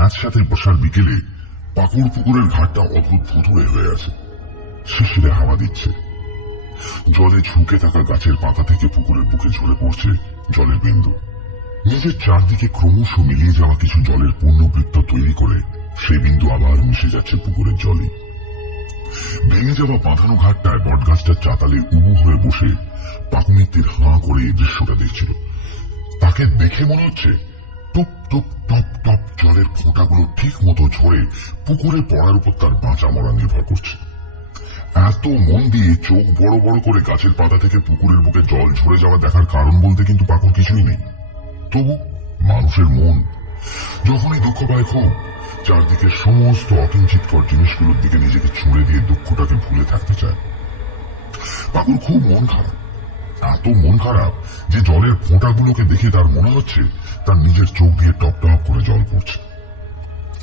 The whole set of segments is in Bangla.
স্যাঁতস্যাঁতে বর্ষার বিকেলে পাকুড় পুকুরের ঘাটটা অদ্ভুত ভুতুড়ে হয়ে আছে। শিশিরে হাওয়া দিচ্ছে, জলে ঝুঁকে থাকা গাছের পাতা থেকে পুকুরের বুকে ঝরে পড়ছে জলের বিন্দু। নিজের চারদিকে ক্রমশ মিলিয়ে যাওয়া কিছু জলের পূর্ণবৃত্ত তৈরি করে সেই বিন্দু আবার মিশে যাচ্ছে পুকুরের জলে। ভেঙে যাওয়া বাঁধানো ঘাটটায় বটগাছটার চাতালে উবু হয়ে বসে পাকুমিত্তির হাঁ করে এই দৃশ্যটা দেখছিল। তাকে দেখে মনে হচ্ছে টুপ টুপ টপ টপ জলের ফোঁটাগুলো ঠিক মতো ঝরে পুকুরে পড়ার উপর তার বাঁচা মরা নির্ভর করছে। এত মন দিয়ে চোখ বড় বড় করে গাছের পাতা থেকে পুকুরের বুকে জল ঝরে যাওয়া দেখার কারণ বলতে কিন্তু পাকুর কিছুই নেই। তবু মানুষের মন যখনই দুঃখ পায় খুব, চারদিকে সমস্ত অকিঞ্চিতকর জিনিসগুলোর দিকে নিজেকে ছুঁড়ে দিয়ে দুঃখটাকে ভুলে থাকতে চায়। পাকুর খুব মন খারাপ, এত মন খারাপ যে জলের ফোঁটাগুলোকে দেখে তার মনে হচ্ছে তার নিজের চোখ দিয়ে টপ টপ করে জল পড়ছে।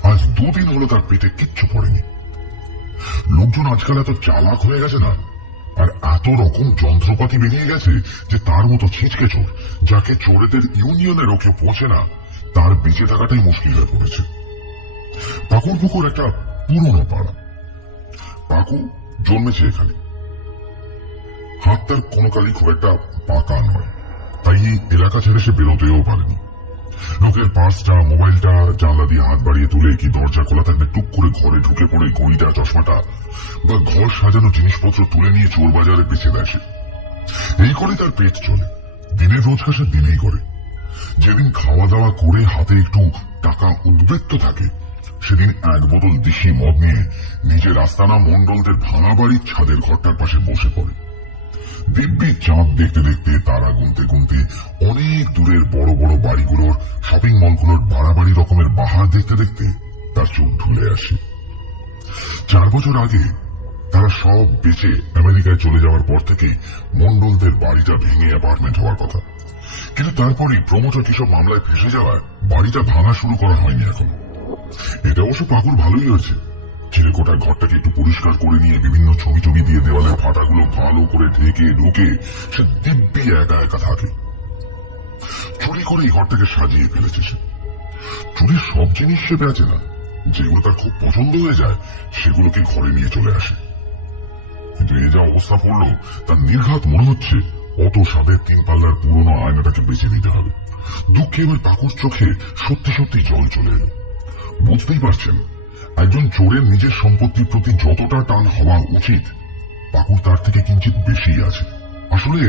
আজ 2 দিন হলো তার পেটে কিচ্ছু পড়েনি। লোকজন আজকাল এত চালাক হয়ে গেছে না, আর এত রকম যন্ত্রপাতি বেরিয়ে গেছে যে তার মতো ছিঁচকে চোর, যাকে চোরেদের ইউনিয়নেরও কেউ পৌঁছে না, তার বেঁচে থাকাটাই মুশকিল হয়ে পড়েছে। পাকুর পুকুর একটা পুরনো পাড়া। পাকু জন্মেছে এখানে। হাত তার কোনো কালই খুব একটা পাকা নয়, তাই এই এলাকা ছেড়ে সে বেরোতেও পারেনি। লোকের পার্সটা, মোবাইলটা জানলা দিয়ে হাত বাড়িয়ে তুলে কি দরজা খোলা থাকবে টুক করে ঘরে ঢুকে পড়ে ঘড়িটা, চশমাটা বা ঘর সাজানো জিনিসপত্র তুলে নিয়ে চোর বাজারে বেঁচে দেয় সে। এই করে তার পেট চলে, দিনের রোজগার সে দিনেই করে। যেদিন খাওয়া দাওয়া করে হাতে একটু টাকা উদ্বৃত্ত থাকে, সেদিন 1 বোতল দেশি মদ নিয়ে নিজের আস্তানা মন্ডলদের ভাঙা বাড়ির ছাদের ঘরটার পাশে বসে পড়ে। দিব্যি চাঁদ দেখতে দেখতে, তারা গুনতে গুনতে, অনেক দূরের বড় বড় বাড়িগুলোর, শপিং মলগুলোর বাড়াবাড়ি রকমের বাহার দেখতে দেখতে তার চোখ ঢুলে আসে। 4 বছর আগে তারা সব বেচে আমেরিকায় চলে যাওয়ার পর থেকে মন্ডলদের বাড়িটা ভেঙে অ্যাপার্টমেন্ট হওয়ার কথা, কিন্তু তারপরই প্রমোটার কিসব মামলায় ফেসে যাওয়ায় বাড়িটা ভাঙা শুরু করা হয়নি এখনো। এটা অবশ্য পাকুর ভালোই হয়েছে। ছেলেকোটার ঘরটাকে একটু পরিষ্কার করে নিয়ে বিভিন্ন ছবি ছবি দিয়ে দেওয়ালের ফাটাগুলো ভালো করে ঢেকে ঢুকে সে দিব্যি একা একা থাকে। চুরি করে এই ঘরটাকে সাজিয়ে ফেলেছে সে। চুরির সব জিনিস সে বেচে না, যেগুলো তার খুব পছন্দ হয়ে যায় সেগুলোকে ঘরে নিয়ে চলে আসে। কিন্তু এ যা অবস্থা পড়লো, তার নির্ঘাত মনে হচ্ছে অত স্বাদের 3 পাল্লার পুরনো আয়নাটাকে বেঁচে দিতে হবে। দুঃখে এবার পাকুর চোখে সত্যি সত্যি জল চলে এলো। বুঝতেই পারছেন, একজন চোরের নিজের সম্পত্তির প্রতি যতটা টান হওয়া উচিত, পাকুর তার থেকে কিঞ্চিত বেশি আছে। আসলে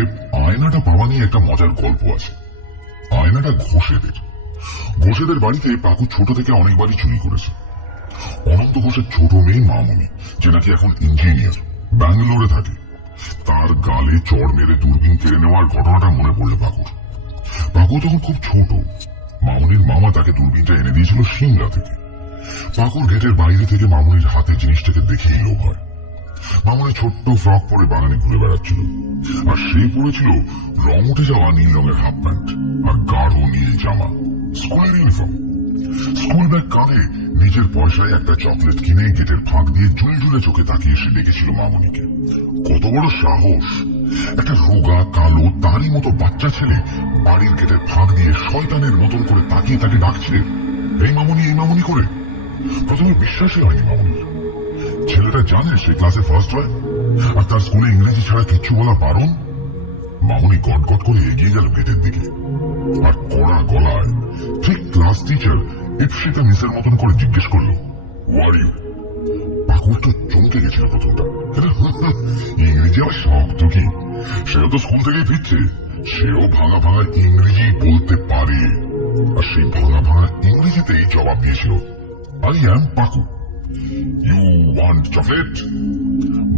আয়নাটা পাওয়া নিয়ে একটা মজার গল্প আছে। আয়নাটা ঘোষেদের বাড়িতে পাকু ছোট থেকে অনেকবারই চুরি করেছে। অনন্ত ঘোষের ছোট মেয়ে মামনি, যে নাকি এখন ইঞ্জিনিয়ার, ব্যাঙ্গালোরে থাকে, তার গালে চড় মেরে দূরবীন কেড়ে নেওয়ার ঘটনাটা মনে পড়ল পাকুর। পাকু তখন খুব ছোট। মামনির মামা তাকে দূরবীনটা এনে দিয়েছিল সিমলা থেকে। পাকুর গেটের বাইরে থেকে মামনির হাতে জিনিসটাকে দেখেই লোভ হয়। মামনি ছোট্ট ফ্রক পরে বাগানে ঘুরে বেড়াচ্ছিল, আর সে পরেছিল রং উঠে যাওয়া নীল রঙের হাফ প্যান্ট আর গাঢ় নীল জামা, স্কুলের ইউনিফর্ম। স্কুল ব্যাগ কাঁধে নিজের পয়সায় একটা চকলেট কিনে গেটের ফাঁক দিয়ে জুলজুলে চোখে তাকিয়ে এসে ডেকেছিল মামনিকে। কত বড় সাহস! একটা রোগা কালো তারই মতো বাচ্চা ছেলে বাড়ির গেটের ফাঁক দিয়ে শয়তানের মতন করে তাকিয়ে তাকে ডাকছে এই মামনি, এই মামনি করে। প্রথমে বিশ্বাসই হয়নি মামনির। ছেলেটা জানে সে ক্লাসে ফার্স্ট হয়, আর তার স্কুলে ইংরেজি ছাড়া কিচ্ছু বলা বারণ। মামনি গটগট করে এগিয়ে গেল গেটের দিকে, আর কড়া গলায় ঠিক ক্লাস টিচার ইপসিতা মিসের মতন করে জিজ্ঞেস করলো, ওয়ার ইউ? পাকুর তো চমকে গেছিল প্রথমটা। ইংরেজি আবার শক্ত কি? সেও তো স্কুল থেকেই ফিরছে, সেও ভাঙা ভাঙা ইংরেজি বলতে পারে। আর সেই ভাঙা ভাঙা ইংরেজিতেই জবাব দিয়েছিল, I am Paku, you want chocolate?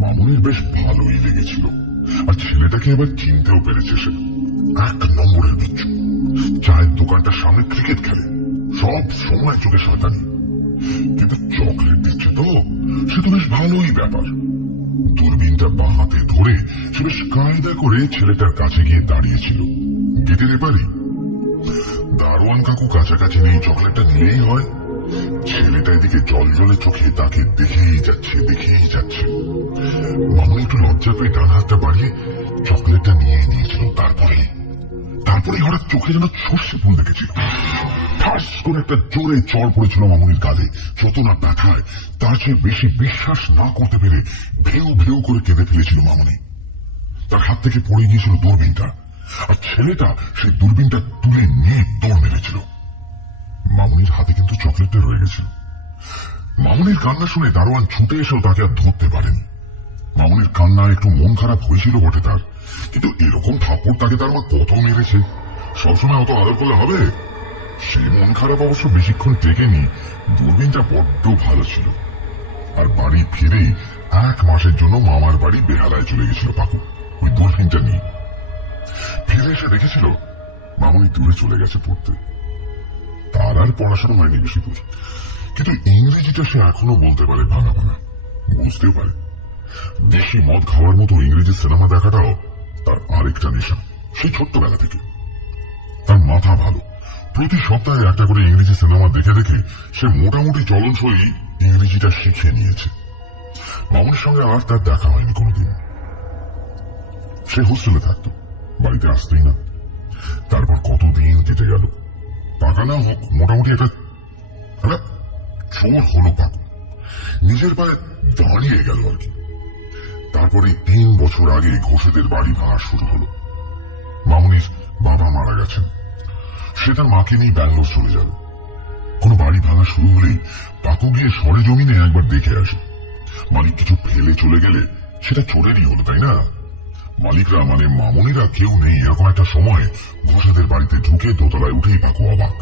মামুনির বেশ ভালোই লেগেছিল, আর ছেলেটাকে এবার চিনতেও পেরেছে সে। 1 নম্বরের বিচ্ছু, চায়ের দোকানটার সামনে ক্রিকেট খেলে, সব সময় চোখে শয়তানি। কিন্তু চকলেট দিচ্ছে তো, সে তো বেশ ভালোই ব্যাপার। দূরবীনটা বাঁ হাতে ধরে সে বেশ কায়দা করে ছেলেটার কাছে গিয়ে দাঁড়িয়েছিল গেটের এপারে। দারোয়ান কাকু কাছাকাছি নেই, চকলেটটা নিলেই হয়। ছেলেটা এদিকে জল জলে চোখে তাকে দেখেই যাচ্ছে। মামনি একটু লজ্জা পেয়ে ডান হাতটা বাড়িয়ে চকলেটটা নিয়ে নিয়েছিল। তারপরে হঠাৎ চোখে যেন সর্ষে ফুল দেখেছিল। ঠাস করে একটা জোরে চড় পড়েছিল মামুনির কাঁধে। যত না ব্যথায় তার চেয়ে বেশি বিশ্বাস না করতে পেরে ভেউ ভেউ করে কেঁদে ফেলেছিল মামুনি। তার হাত থেকে পড়ে গিয়েছিল দূরবীনটা, আর ছেলেটা সেই দূরবীনটা তুলে নিয়ে দৌড় মেরেছিল। মামুনির হাতে কিন্তু চকলেটটা রয়ে গেছিল। মামুনির কান্না শুনে দারোয়ান ছুটে এসেও তাকে আর ধরতে পারেনি। মামুনির কান্না একটু মন খারাপ হয়েছিল বটে তার, কিন্তু এরকম থাপ্পড় তাকে তার মা কত মেরেছে, সবসময় অত আদর করলে হবে? সে মন খারাপ অবশ্য বেশিক্ষণ টেকেনি। দূরবীনটা বড্ড ভালো ছিল। আর বাড়ি ফিরেই 1 মাসের জন্য মামার বাড়ি বেহালায় চলে গেছিল পাকু ওই দূরবীনটা নিয়ে। ফিরে এসে দেখেছিল মামুনি দূরে চলে গেছে পড়তে। তার আর পড়াশোনা হয়নি বেশি দূর, কিন্তু ইংরেজিটা সে এখনো বলতে পারে ভাঙা ভাঙা, বুঝতেও পারে। বেশি মদ খাওয়ার মতো ইংরেজি সিনেমা দেখাটাও তার আরেকটা নেশা, সেই ছোট্টবেলা থেকে। তার মাথা ভালো, প্রতি সপ্তাহে একটা করে ইংরেজি সিনেমা দেখে দেখে সে মোটামুটি চলনসই ইংরেজিটা শিখে নিয়েছে। মামুনির সঙ্গে আর তার দেখা হয়নি কোনোদিন। সে হোস্টেলে থাকত, বাড়িতে আসতেই না। তারপর কতদিন কেটে গেল, টাকা না হোক মোটামুটি একটা চোর হলো পাকু, নিজের পায়ে দাঁড়িয়ে গেল আর কি। তারপরে 3 বছর আগে ঘোষেদের বাড়ি ভাঙা শুরু হলো। মামুনির বাবা মারা গেছেন, সে তার মাকে নিয়ে ব্যাঙ্গালোর চলে যাবে। কোনো বাড়ি ভাঙা শুরু হলেই পাকু গিয়ে সরেজমিনে একবার দেখে আসে। মালিক কিছু ফেলে চলে গেলে সেটা চোরেরই হলো, তাই না? মালিকরা মানে মামুনিরা কেউ নেই এরকম একটা সময় ঘোষেদের বাড়িতে ঢুকে দোতলায় উঠেই পাকু অবাক।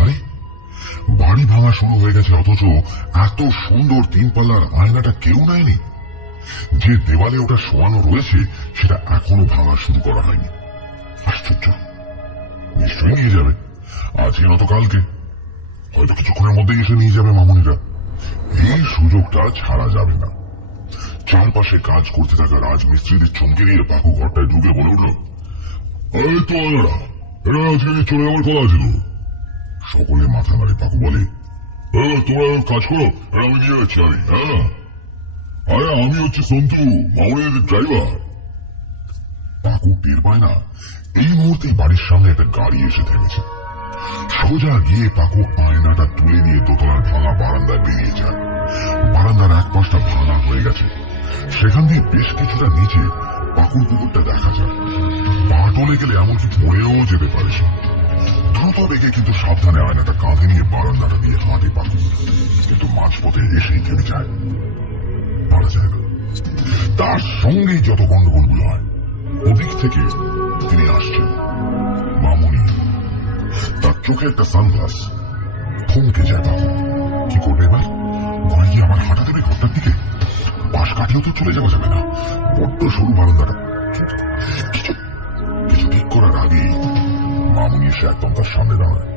আরে বাড়ি ভাঙা শুরু হয়ে গেছে, অথচ এত সুন্দর 3 পাল্লার আয়নাটা কেউ নেয়নি। যে দেওয়ালে ওটা শোয়ানো রয়েছে সেটা এখনো ভাঙা শুরু করা হয়নি। আশ্চর্য, নিশ্চয়ই নিয়ে যাবে, আজকে নয়তো কালকে, হয়তো কিছুক্ষণের মধ্যেই এসে নিয়ে যাবে মামুনিরা। এই সুযোগটা ছাড়া যাবে না। চারপাশে কাজ করতে থাকা রাজমিস্ত্রিদের চমকে দিয়ে পাকু ঘরটায় ঢুকে বলে উঠল, এই তো আয়নারা, এরা আজকে চলে যাওয়ার কথা আছে তো। সকলে মাথা নাড়ে। পাকু বলে, তোরা কাজ করো, আমি নিয়ে যাচ্ছি। আরে আমি হচ্ছে সন্তু, মামুনের ড্রাইভার। পাকু টের পায় না এই মুহূর্তে বাড়ির সামনে একটা গাড়ি এসে থেমেছে। সোজা গিয়ে পাকু আয়নাটা তুলে নিয়ে দোতলার ভাঙা বারান্দায় বেরিয়ে যায়। বারান্দার এক পাশটা ভাঙা হয়ে গেছে, সেখান দিয়ে বেশ কিছুটা নিচে পাকুর পুকুরটা দেখা যায়। পা টলে গেলে এমনকি পড়েও যেতে পারে সে। দ্রুত বেগে কিন্তু সাবধানে আয়নাটা কাঁধে নিয়ে বারান্দাটা দিয়ে হাঁটে পাকু, কিন্তু মাঝপথে এসেই থেমে যায়, পারা যায় না। তার সঙ্গেই যত গন্ডগোলগুলো হয়, ওদিক থেকে তিনি আসছেন মামুনি। তার চোখে একটা সানগ্লাস। থমকে যায় পাকু। কি করবে এবার? ঘরে গিয়ে আবার হাঁটা দেবে ঘরটার দিকে? পাশ কাটিয়েও তো চলে যাওয়া যাবে না, বড্ড সরু বারান্দাটা। কিছু ঠিক করার আগেই মামুনি এসে একদম তার সামনে দাঁড়ায়।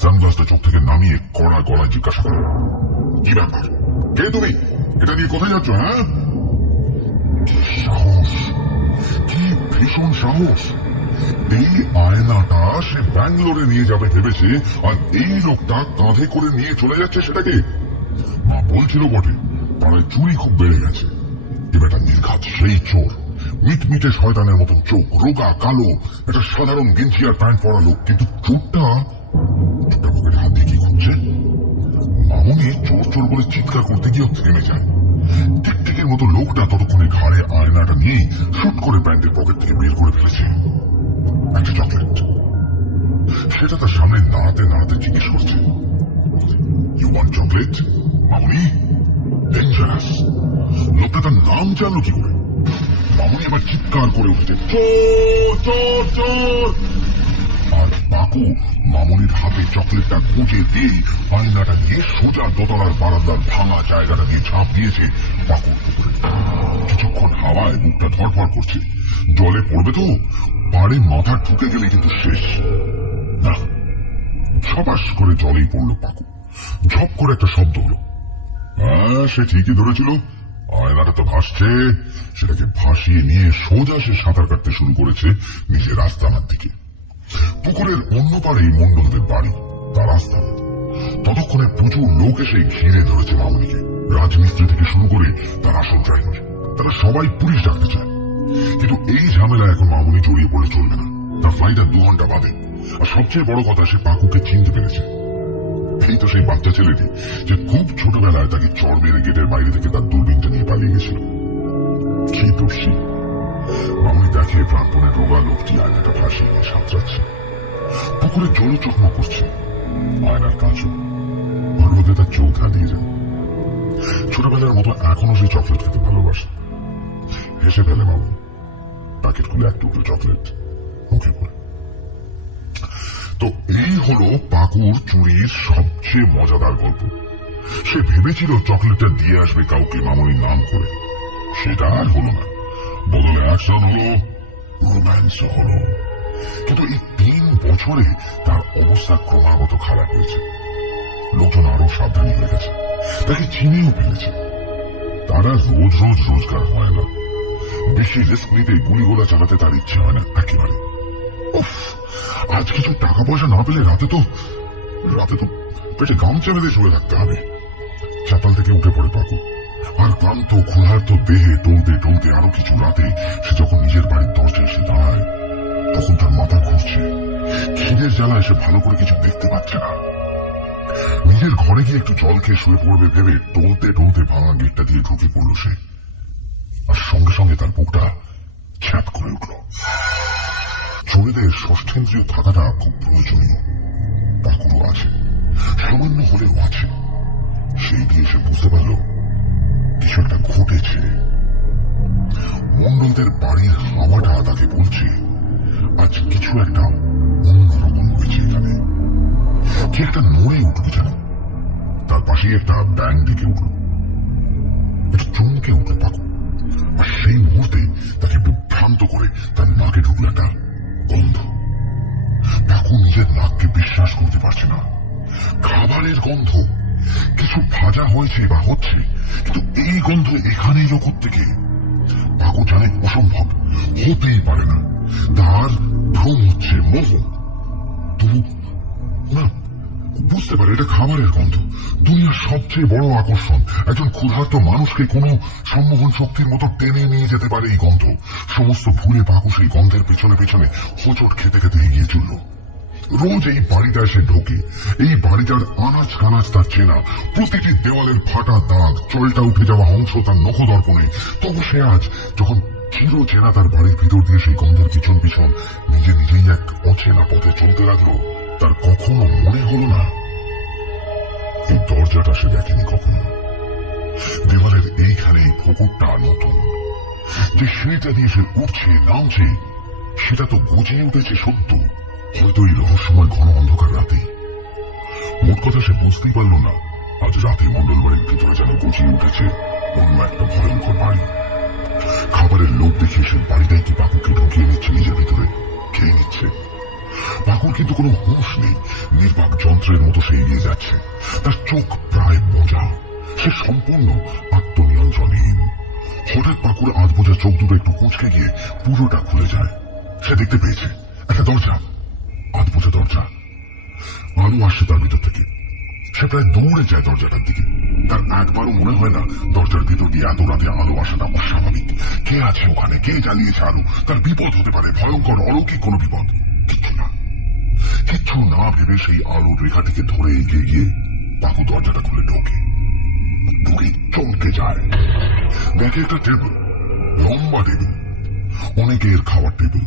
সানগ্লাসটা চোখ থেকে নামিয়ে কড়া গলায় জিজ্ঞাসা করে, কি ব্যাপার? কে তুমি? এটা নিয়ে কোথায় যাচ্ছ? কি সাহস, কি ভীষণ সাহস! এই আয়নাটা সে ব্যাঙ্গালোরে নিয়ে যাবে ভেবেছে, আর এই লোকটা কাঁধে করে নিয়ে চলে যাচ্ছে সেটাকে। মা বলছিল বটে, পাড়ায় চুরি খুব বেড়ে গেছে। এবারটা নির্ঘাত সেই চোর, মিটমিটে শয়তানের মতন চোখ, রোগা কালো, একটা সাধারণ গেঞ্জি আর প্যান্ট পরা লোক। কিন্তু চোরটা পকেটে হাত দিয়ে কি খুঁজছে? মামুনি চোর চোর বলে চিৎকার করতে গিয়েও থেমে যায়। টিকটিকের মতো লোকটা ততক্ষণে ঘাড়ে আয়নাটা নিয়ে শুট করে প্যান্টের পকেট থেকে বের করে ফেলেছে একটা চকলেট। সেটা তার সামনে নাড়াতে নাড়াতে জিজ্ঞেস করছে, you want chocolate Mamuni? Dangerous! লোকটা তার নাম জানলো কি করে? মামুনি এবার চিৎকার করে উঠেছে, চোর চোর চোর! আর পাকু মামুনির হাতে চকলেটটা গুঁজে দিয়ে আয়নাটা নিয়ে সোজা দোতলার বারান্দার ভাঙা জায়গাটা দিয়ে ঝাঁপ দিয়েছে পাকুর পুকুরে। কিছুক্ষণ হাওয়ায় বুকটা ধরফর করছে, জলে পড়বে তো, পাড়ে মাথা ঢুকে গেলে কিন্তু শেষ। না, ছপাস করে জলেই পড়ল পাকু। ঝপ করে একটা শব্দ হলো। সে ঠিকই ধরেছিল, আয়নাটা তো ভাসছে। সেটাকে ভাসিয়ে নিয়ে সোজা সে সাঁতার কাটতে শুরু করেছে নিজের আস্তানার দিকে। পুকুরের অন্য পাড়েই মন্ডলদের বাড়ি, তার আস্তানা। ততক্ষণে প্রচুর লোক এসে ঘিরে ধরেছে মামুনিকে, রাজমিস্ত্রি থেকে শুরু করে তার আসল ড্রাইভার। তারা সবাই পুলিশ ডাকতে চায়, কিন্তু এই ঝামেলা এখন মামুনি জড়িয়ে পড়লে চলবে না। তার ফ্লাইট আর 2 ঘন্টা বাদে। আর সবচেয়ে বড় কথা, সে পাকুকে চিনতে পেরেছে। এই তো সেই বাচ্চা ছেলেটি যে খুব ছোটবেলায় তাকে চড় মেরে গেটের বাইরে থেকে তার দূরবীনটা নিয়ে পালিয়ে গেছিল। কি দোষী! মামনি দেখে প্রাণপণের রোগা লোকটি আয়নাটা ভাসিয়ে নিয়ে সাঁতরাচ্ছে, পুকুরে জল চকমা করছে, আয়নার কাঁচও রোদে তার চোখ ধাঁধিয়ে যায়। ছোটবেলার মতো এখনো সে চকলেট খেতে ভালোবাসে। হেসে ফেলে মামনি, প্যাকেট খুলে এক টুকরো চকলেট মুখে পড়ে। তো এই হলো পাকুর চুরির সবচেয়ে মজাদার গল্প। সে ভেবেছিল চকলেটটা দিয়ে আসবে কাউকে মামনির নাম করে, সেটা আর হলো না। বদলে অ্যাকশন হলো, রোম্যান্স হলো। কিন্তু এই 3 বছরে তার অবস্থা ক্রমাগত খারাপ হয়েছে। লোকজন আরো সাবধানী হয়ে গেছে, তাকে চিনেও ফেলেছে। তারা রোজ রোজ রোজগার হয় না, বেশি রিস্ক নিতে গুলিগোলা চালাতে তার ইচ্ছে হয় না একেবারে। উফ, আজ কিছু টাকা পয়সা না পেলে রাতে তো পেটে গামছা বেঁধে শুয়ে থাকতে হবে। চাতাল থেকে উঠে পড়ে পাকু, আর ক্লান্ত ক্ষুধার্ত দেহে টলতে টলতে আরো কিছু রাতে সে যখন নিজের বাড়ির দরজায় এসে দাঁড়ায়, তখন তার মাথা ঘুরছে। খিদের জ্বালায় সে ভালো করে কিছু দেখতে পাচ্ছে না। নিজের ঘরে গিয়ে একটু জল খেয়ে শুয়ে পড়বে ভেবে টলতে টলতে ভাঙা গেটটা দিয়ে ঢুকে পড়ল সে। আর সঙ্গে সঙ্গে তার বুকটা ছ্যাপ করে উঠল। চোরেদের ষষ্ঠেন্দ্রিয় থাকাটা খুব প্রয়োজনীয়। পাকুরও আছে, সামান্য হলেও আছে। সেই দিয়ে সে বুঝতে পারল কিছু একটা ঘটেছে। মন্ডলদের বাড়ির হাওয়াটা তাকে বলছে আজ কিছু একটা অন্যরকম হয়েছে এখানে। কি একটা নড়ে উঠল যেন। তার পাশেই একটা ব্যাং ডেকে উঠল। এটা চমকে উঠল পাকু। আর সেই মুহূর্তে তাকে বিভ্রান্ত করে তার নাকে ঢুকল একটা গন্ধ। পাকু নিজের নাককে বিশ্বাস করতে পারছে না। খাবারের গন্ধ। কিছু ভাজা হয়েছে বা হচ্ছে, কিন্তু এই গন্ধ এখানে এলো থেকে। পাকু জানে অসম্ভব, হতেই পারে না। তার ভ্রম হচ্ছে, মোহ। তবু না, বুঝতে পারে এটা খাবারের গন্ধ। দুনিয়ার সবচেয়ে বড় আকর্ষণ। একজন ক্ষুধার্ত মানুষকে কোনো সম্মোহন শক্তির মতো টেনে নিয়ে যেতে পারে এই গন্ধ। সমস্ত ভুলে পাকু সেই গন্ধের পেছনে পেছনে হোঁচট খেতে খেতে এগিয়ে চলল। রোজ এই বাড়িটা এসে ঢোকে। এই বাড়িটার আনাজ কানাজ তার চেনা, প্রতিটি দেওয়ালের ফাটা দাগ, চলটা উঠে যাওয়া অংশ তার নখদর্পণে। তবু সে আজ যখন চির চেনা তার বাড়ির ভিতর দিয়ে সেই গন্ধের পিছন পিছন নিজে নিজেই এক অচেনা পথে চলতে লাগলো, তার কখনো মনে হলো না এই দরজাটা সে দেখেনি কখনো। দেওয়ালের এইখানে এই ফোকরটা নতুন। যে সিঁড়িটা দিয়ে সে উঠছে নামছে, সেটা তো গজিয়ে উঠেছে সত্য, হয়তো এই রহস্যময় ঘন অন্ধকার রাতে। মোট কথা সে বুঝতেই পারল না আজ রাতে মন্ডল বাড়ির ভিতরে যেন গজিয়ে উঠেছে অন্য একটা ভয়ঙ্কর বাড়ি। খাবারের লোভ দেখিয়ে সে বাড়িটাই কি পাকুকে ঢুকিয়ে নিচ্ছে নিজের ভিতরে, খেয়ে নিচ্ছে। পাকুর কিন্তু কোনো হুঁশ নেই। নির্বাক যন্ত্রের মতো সে এগিয়ে যাচ্ছে। তার চোখ প্রায় বোঝা, সে সম্পূর্ণ আত্মনিয়ন্ত্রণহীন। হঠাৎ পাকুর আধ বোঝা চোখ দুটো একটু কুঁচকে গিয়ে পুরোটা খুলে যায়। সে দেখতে পেয়েছে একটা দরজা, আধ বোঝা দরজা। আলো আসছে তার ভিতর থেকে। সে প্রায় দৌড়ে যায় দরজাটার দিকে। তার একবারও মনে হয় না দরজার ভিতর দিয়ে এত রাতে আলো আসাটা অস্বাভাবিক। কে আছে ওখানে, কে জ্বালিয়েছে আলো? তার বিপদ হতে পারে, ভয়ঙ্কর অলৌকিক কোনো বিপদ। কিচ্ছু না ভেবে সেই আলোর রেখাটিকে ধরে এগিয়ে গিয়ে পাকু দরজাটা খুলে ঢোকে। ঢুকে চমকে যায়। দেখে একটা টেবিল, লম্বা টেবিল, অনেকের খাওয়ার টেবিল।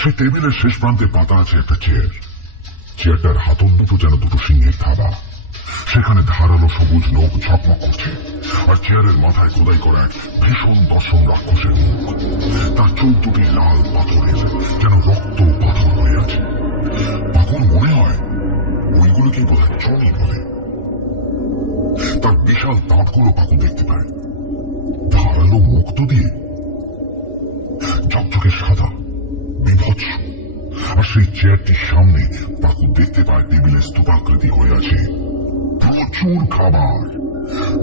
সেই টেবিলের শেষ প্রান্তে পাতা আছে একটা চেয়ার। চেয়ারটার হাতল দুটো যেন দুটো সিংহের থাবা। সেখানে ধারালো সবুজ লোক ঝকমক করছে। আর চেয়ারের মাথায় খোদাই করা এক ভীষণ দর্শন রাক্ষসের মুখ। তার চোখ দুটি লাল পাথরের, যেন রক্ত পাথর হয়ে আছে। পাকুর মনে হয় ওইগুলোকে বোধহয় চনি বলে। তার বিশাল দাঁতগুলো পাকু দেখতে পায়। ধারালো মুক্ত দিয়ে ঝকঝকে সাদা, বিভৎস। আর সেই চেয়ারটির সামনে পাকু দেখতে পায় টেবিলে স্তূপাকৃতি হয়ে আছে প্রচুর খাবার।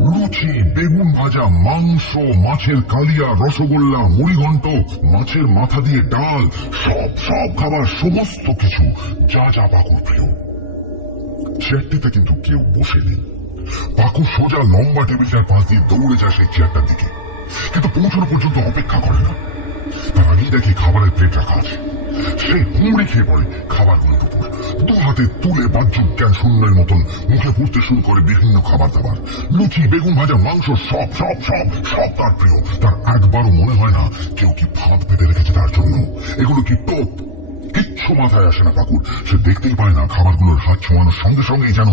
লুচি, বেগুন ভাজা, মাংস, মাছের কালিয়া, রসগোল্লা, মুড়িঘণ্ট, মাছের মাথা দিয়ে ডাল, সব খাবার, সমস্ত কিছু যা যা পাকুর প্রিয়। চেয়ারটিতে কিন্তু কেউ বসে নেই। পাকু সোজা লম্বা টেবিলটার পাশ দিয়ে দৌড়ে যায় সেই চেয়ারটার দিকে, কিন্তু পৌঁছানো পর্যন্ত অপেক্ষা করে না। তার আগেই দেখে খাবারের প্লেট রাখা আছে। সে হুমড়ি খেয়ে পড়ে খাবারগুলোর উপর, দু হাতে তুলে বাহ্যিক জ্ঞান শূন্যের মতন মুখে পড়তে শুরু করে বিভিন্ন খাবার দাবার। লুচি, বেগুন ভাজা, মাংস, সব সব সব সব তার প্রিয়। তার একবারও মনে হয় না কেউ কি ফাঁদ পেতে রেখেছে তার জন্য। এগুলো কি টোপ? কিচ্ছু মাথায় আসে না পাকুর। সে দেখতেই পায় না খাবারগুলোর হাত ছোঁয়ানোর সঙ্গে সঙ্গেই যেন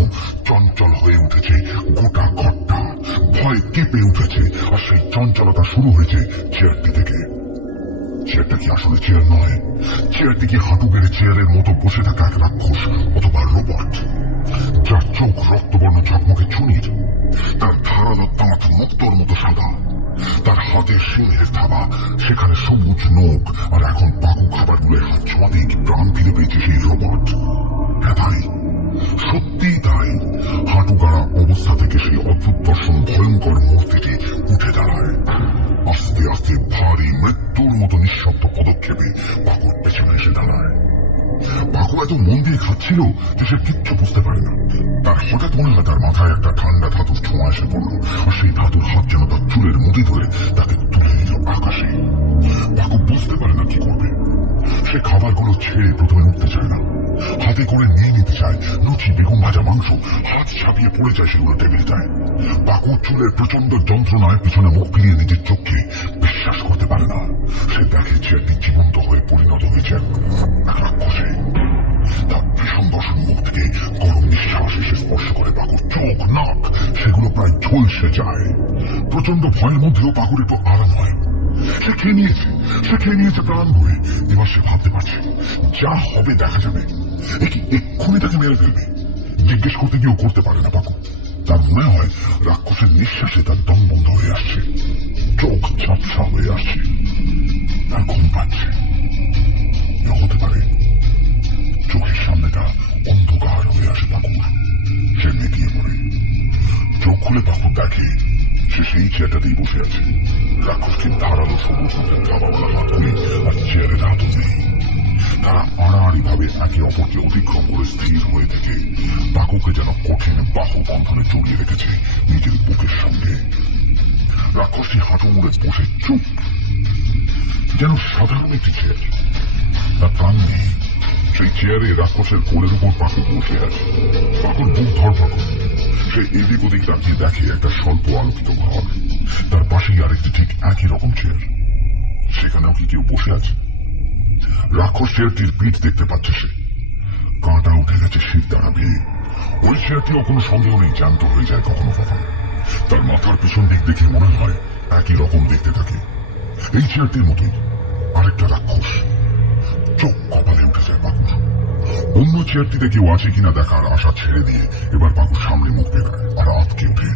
চঞ্চল হয়ে উঠেছে গোটা ঘরটা, ভয় কেঁপে উঠেছে। আর সেই চঞ্চলতা শুরু হয়েছে চেয়ারটি থেকে। চেয়ারটা কি আসলে চেয়ার নয়, চেয়ারটি কি হাঁটু গেড়ে চেয়ারের মতো বসে থাকা এক রাক্ষস অথবা রোবট, যার চোখ রক্তবর্ণ ঝকমকে চুনির, তার ধারালো দাঁত মুক্তোর মতো সাদা, তার হাতে সিংহের থাবা, সেখানে সবুজ নোক। আর এখন পাকু খাবারগুলোর হাত ছোঁয়াতেই কি প্রাণ ফিরে পেয়েছে সেই রোবট। হ্যাঁ তাই, সত্যিই তাই। হাঁটু গাড়া অবস্থা থেকে সেই অদ্ভুত দর্শন ভয়ঙ্কর মূর্তিটি উঠে দাঁড়ায়। আস্তে আস্তে ভারী মৃত্যুর মতো নিঃশব্দ পদক্ষেপে পাকুর পেছনে এসে দাঁড়ায়। পাকু এত মন দিয়ে খাচ্ছিল যে সে কিচ্ছু বুঝতে পারে না। তার হঠাৎ মনে হয় তার মাথায় একটা ঠান্ডা ধাতুর ছোঁয়া এসে পড়ল, আর সেই ধাতুর হাত যেন তার চুলের মুঠি ধরে তাকে তুলে নিল আকাশে। পাকু বুঝতে পারে না কি করবে। সে খাবারগুলো ছেড়ে প্রথমে উঠতে চায় না, হাতে করে নিয়ে নিতে চায় লুচি, বেগুন ভাজা, মাংস। হাত ছাপিয়ে পড়ে যায় সেগুলো টেবিলটায়। পাকু চুলের প্রচন্ড যন্ত্রণায় পিছনে মুখ ফিরিয়ে নিজের চোখে বিশ্বাস করতে পারে না। সে দেখে চেয়ারটি জীবন্ত হয়ে পরিণত হয়েছে এক রাক্ষসে। তার ভীষণ দর্শন মুখ থেকে গরম নিঃশ্বাস এসে স্পর্শ করে পাকুর চোখ, নাক, সেগুলো প্রায় ঝলসে যায়। প্রচন্ড ভয়ের মধ্যেও পাকুর একটু আরাম হয়। সে খেয়ে নিয়েছে প্রাণ ভরে। এবার সে ভাবতে পারছে যা হবে দেখা যাবে। এক্ষুনি তাকে মেরে ফেলবে। জিজ্ঞেস করতে গিয়েও করতে পারে না পাকু। তার মনে হয় রাক্ষসের নিঃশ্বাসে তার দম বন্ধ হয়ে আসছে, চোখ ঝাপসা হয়ে আসছে, তার ঘুম পাচ্ছে। হতে পারে চোখের সামনেটা অন্ধকার হয়ে আসে পাকুর। সে নেতিয়ে পড়ে। চোখ খুলে পাকুর দেখে সে সেই চেয়ারটাতেই বসে আছে। রাক্ষসকে ধারালো সবুজ রঙের থাবাওয়ালা হাতগুলি আর চেয়ারের হাতও নেই। তারা আড়াআড়ি ভাবে একে অপরকে অতিক্রম করে স্থির হয়ে থেকে পাকুকে যেন কঠিন বাহু বন্ধনে জড়িয়ে রেখেছে নিজের বুকের সঙ্গে। রাক্ষসটি হাঁটু মুড়ে বসে চুপ, যেন সাধারণ একটি চেয়ার। তার প্রাণ নেই। সেই চেয়ারে রাক্ষসের কোলের উপর পাকু বসে আছে। পাকুর বুক ধরফর। সে এদিক ওদিক তাকিয়ে দেখে একটা স্বল্প আলোকিত ঘর, তার পাশেই আরেকটি ঠিক একই রকম চেয়ার। সেখানেও কি কেউ বসে আছে? রাক্ষস চেয়ারটির পিঠ দেখতে পাচ্ছে সে। কাঁটা উঠে গেছে শীত দাঁড়াবে। ওই চেয়ারটিও কোনো সন্দেহ নেই জ্যান্ত হয়ে যায় কখনো কখনো। তার মাথার পিছন দিক দেখে মনে হয় একই রকম দেখতে থাকে। এই চেয়ারটির মতোই আরেকটা রাক্ষস। চোখ কপালে উঠে যায় পাকুর। অন্য চেয়ারটিতে কেউ আছে কিনা দেখার আশা ছেড়ে দিয়ে এবার পাকুর সামনে মুখ বেড়ায় আর আটকে ওঠে।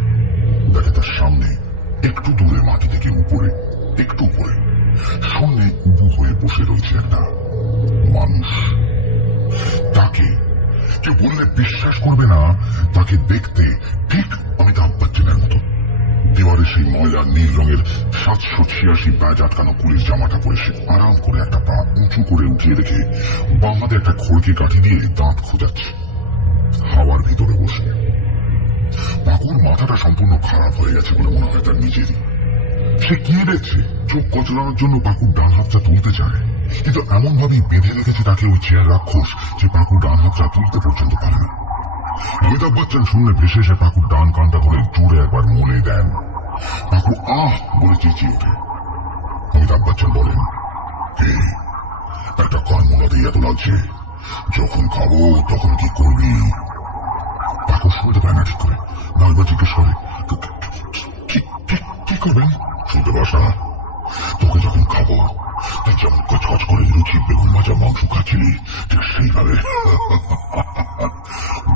দেখে তার সামনে একটু দূরে মাটি থেকে উপরে, একটু উপরে শূন্যে উবু হয়ে বসে রয়েছে একটা মানুষ। তাকে কেউ বললে বিশ্বাস করবে না, তাকে দেখতে ঠিক অমিতাভ বচ্চনের মতো। দেওয়ারে সেই ময়লা নীল রঙের 786 ব্যাজ আটকানো পুলিশ জামাটা পরে সে আরাম করে একটা পা উঁচু করে উঠিয়ে রেখে বাঁ হাতে একটা খড়কে কাঠি দিয়ে দাঁত খোঁজাচ্ছে হাওয়ার ভিতরে বসে। পাকুর মাথাটা সম্পূর্ণ খারাপ হয়ে গেছে বলে মনে হয় তার নিজেরই। সে কি দেখছে? চোখ কচলানোর জন্য পাকুর ডান হাতটা তুলতে চায়, কিন্তু এমন ভাবেই বেঁধে রেখেছে তাকে ওই চেয়ার রাক্ষস যে পাকুর ডান হাতটা তুলতে পর্যন্ত পারে না। অমিতাভ বচ্চন শুনলে ভেসে এসে পাকুর ডান কানটা ধরে জোরে একবার মলে দেন। পাকু আহ বলে চেঁচিয়ে ওঠে। অমিতাভ বচ্চন বলেন, একটা কান মোলাতেই এত লাগছে, যখন খাবো তখন কি করবি? পাকু শুনতে পায় না ঠিক করে, বারবার জিজ্ঞেস করে, কি করবেন? শুনতে পাস না? তোকে যখন খাবো তুই যেমন কচকচ করে লুচি, বেগুন ভাজা, মাংস খাচ্ছিলি ঠিক সেইভাবে।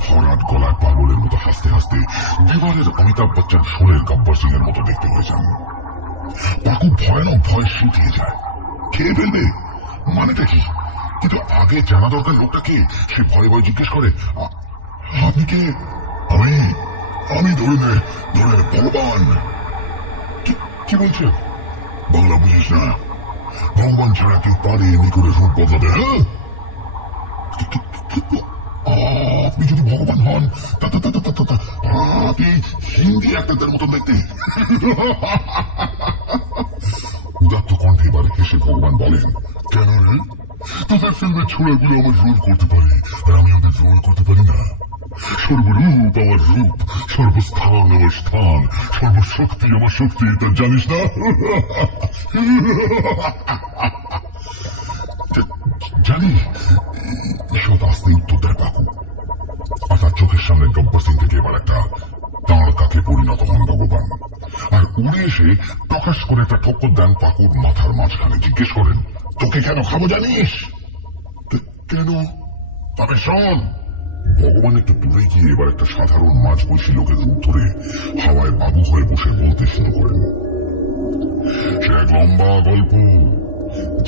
ভরাট গলায় পাগলের মতো হাসতে হাসতে দেওয়ালের অমিতাভ বচ্চন শোলের গব্বর সিং এর মতো দেখতে হয়ে যান। পাকু ভয়ানক ভয় সিটিয়ে যায়। খেয়ে ফেলবে মানেটা কি? কিন্তু আগে জানা দরকার লোকটা কে। সে ভয়ে ভয়ে জিজ্ঞেস করে, আপনি কে? আমি ধরে ভগবান। কি বলছে? বাংলা বুঝিস না? ভগবান ছাড়া কেউ পারে এমনি করে রূপ বদলাতে? হ্যাঁ, আপনি যদি ভগবান হন আপনি হিন্দি একটাদের মতন দেখতে। উদাত্ত কণ্ঠে এবার হেসে ভগবান বলেন, কেন রে? তোদের ফিল্মের ছোড়াগুলো আমার রোল করতে পারে, আর আমি ওদের রোল করতে পারি না। সর্বরূপ আমার রূপ, সর্বস্থান আমার স্থান, সর্বশক্তি আমার শক্তি, তা জানিস না? জানি। ঈষৎ আস্তে উত্তর দেয় পাকু, আর তার চোখের সামনে গব্বর সিং থেকে এবার একটা তাঁড়কাকে পরিণত হন ভগবান, আর উড়ে এসে প্রকাশ করে একটা ঠক্কর দেন পাকুর মাথার মাঝখানে। জিজ্ঞেস করেন, তোকে কেন খাবো জানিস? কেন? তবে শোন। ভগবান একটু দূরে গিয়ে এবার একটা সাধারণ মাঝবয়সী লোকের রূপ ধরে হাওয়ায় বাবু হয়ে বসে বলতে শুরু করেন। সে এক লম্বা গল্প।